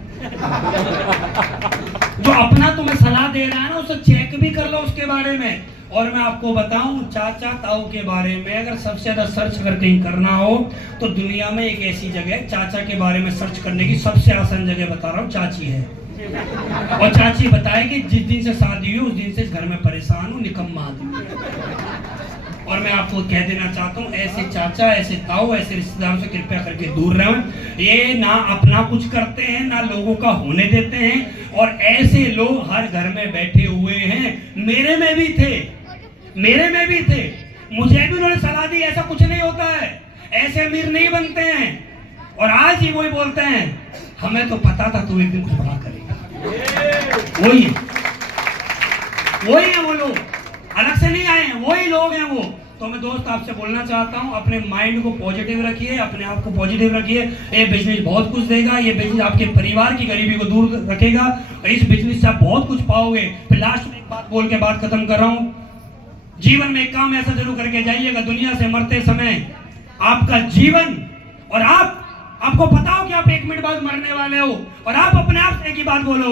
जो अपना तुम्हें सलाह दे रहा है ना, उसे चेक भी कर लो उसके बारे में। और मैं आपको बताऊं, चाचा ताऊ के बारे में अगर सबसे ज्यादा सर्च अगर कहीं करना हो तो दुनिया में एक ऐसी जगह है, चाचा के बारे में सर्च करने की सबसे आसान जगह बता रहा हूँ, चाची है। और चाची बताए कि जिस दिन से शादी हुई उस दिन से इस घर में परेशान हूँ, निकम्मा आदमी। और मैं आपको कह देना चाहता हूँ, ऐसे चाचा, ऐसे ताऊ, ऐसे रिश्तेदारों से कृपया करके दूर रहें। ये ना अपना कुछ करते हैं, ना लोगों का होने देते हैं, और ऐसे लोग हर घर में बैठे हुए हैं। मेरे में भी थे, मुझे भी उन्होंने सलाह दी, ऐसा कुछ नहीं होता है, ऐसे अमीर नहीं बनते हैं। और आज ही वही बोलते हैं, हमें तो पता था तू एक दिन कुछ बड़ा करेगा। वही है वो लोग, अलग से नहीं आए हैं, वही लोग हैं वो। तो मैं दोस्त आपसे बोलना चाहता हूं, अपने माइंड को पॉजिटिव रखिए, अपने आप को पॉजिटिव रखिए। ये बिजनेस बहुत कुछ देगा, ये बिजनेस आपके परिवार की गरीबी को दूर रखेगा, इस बिजनेस से आप बहुत कुछ पाओगे। फिर लास्ट में एक बात बोल के बात खत्म कर रहा हूं, जीवन में एक काम ऐसा जरूर करके जाइएगा, दुनिया से मरते समय आपका जीवन, और आपको पता हो कि आप 1 मिनट बाद मरने वाले हो, और आप अपने आप से एक ही बात बोलो,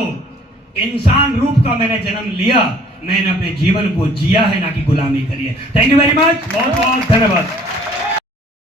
इंसान रूप का मैंने जन्म लिया, मैंने अपने जीवन को जिया है, ना कि गुलामी करी है। थैंक यू वेरी मच, बहुत बहुत धन्यवाद।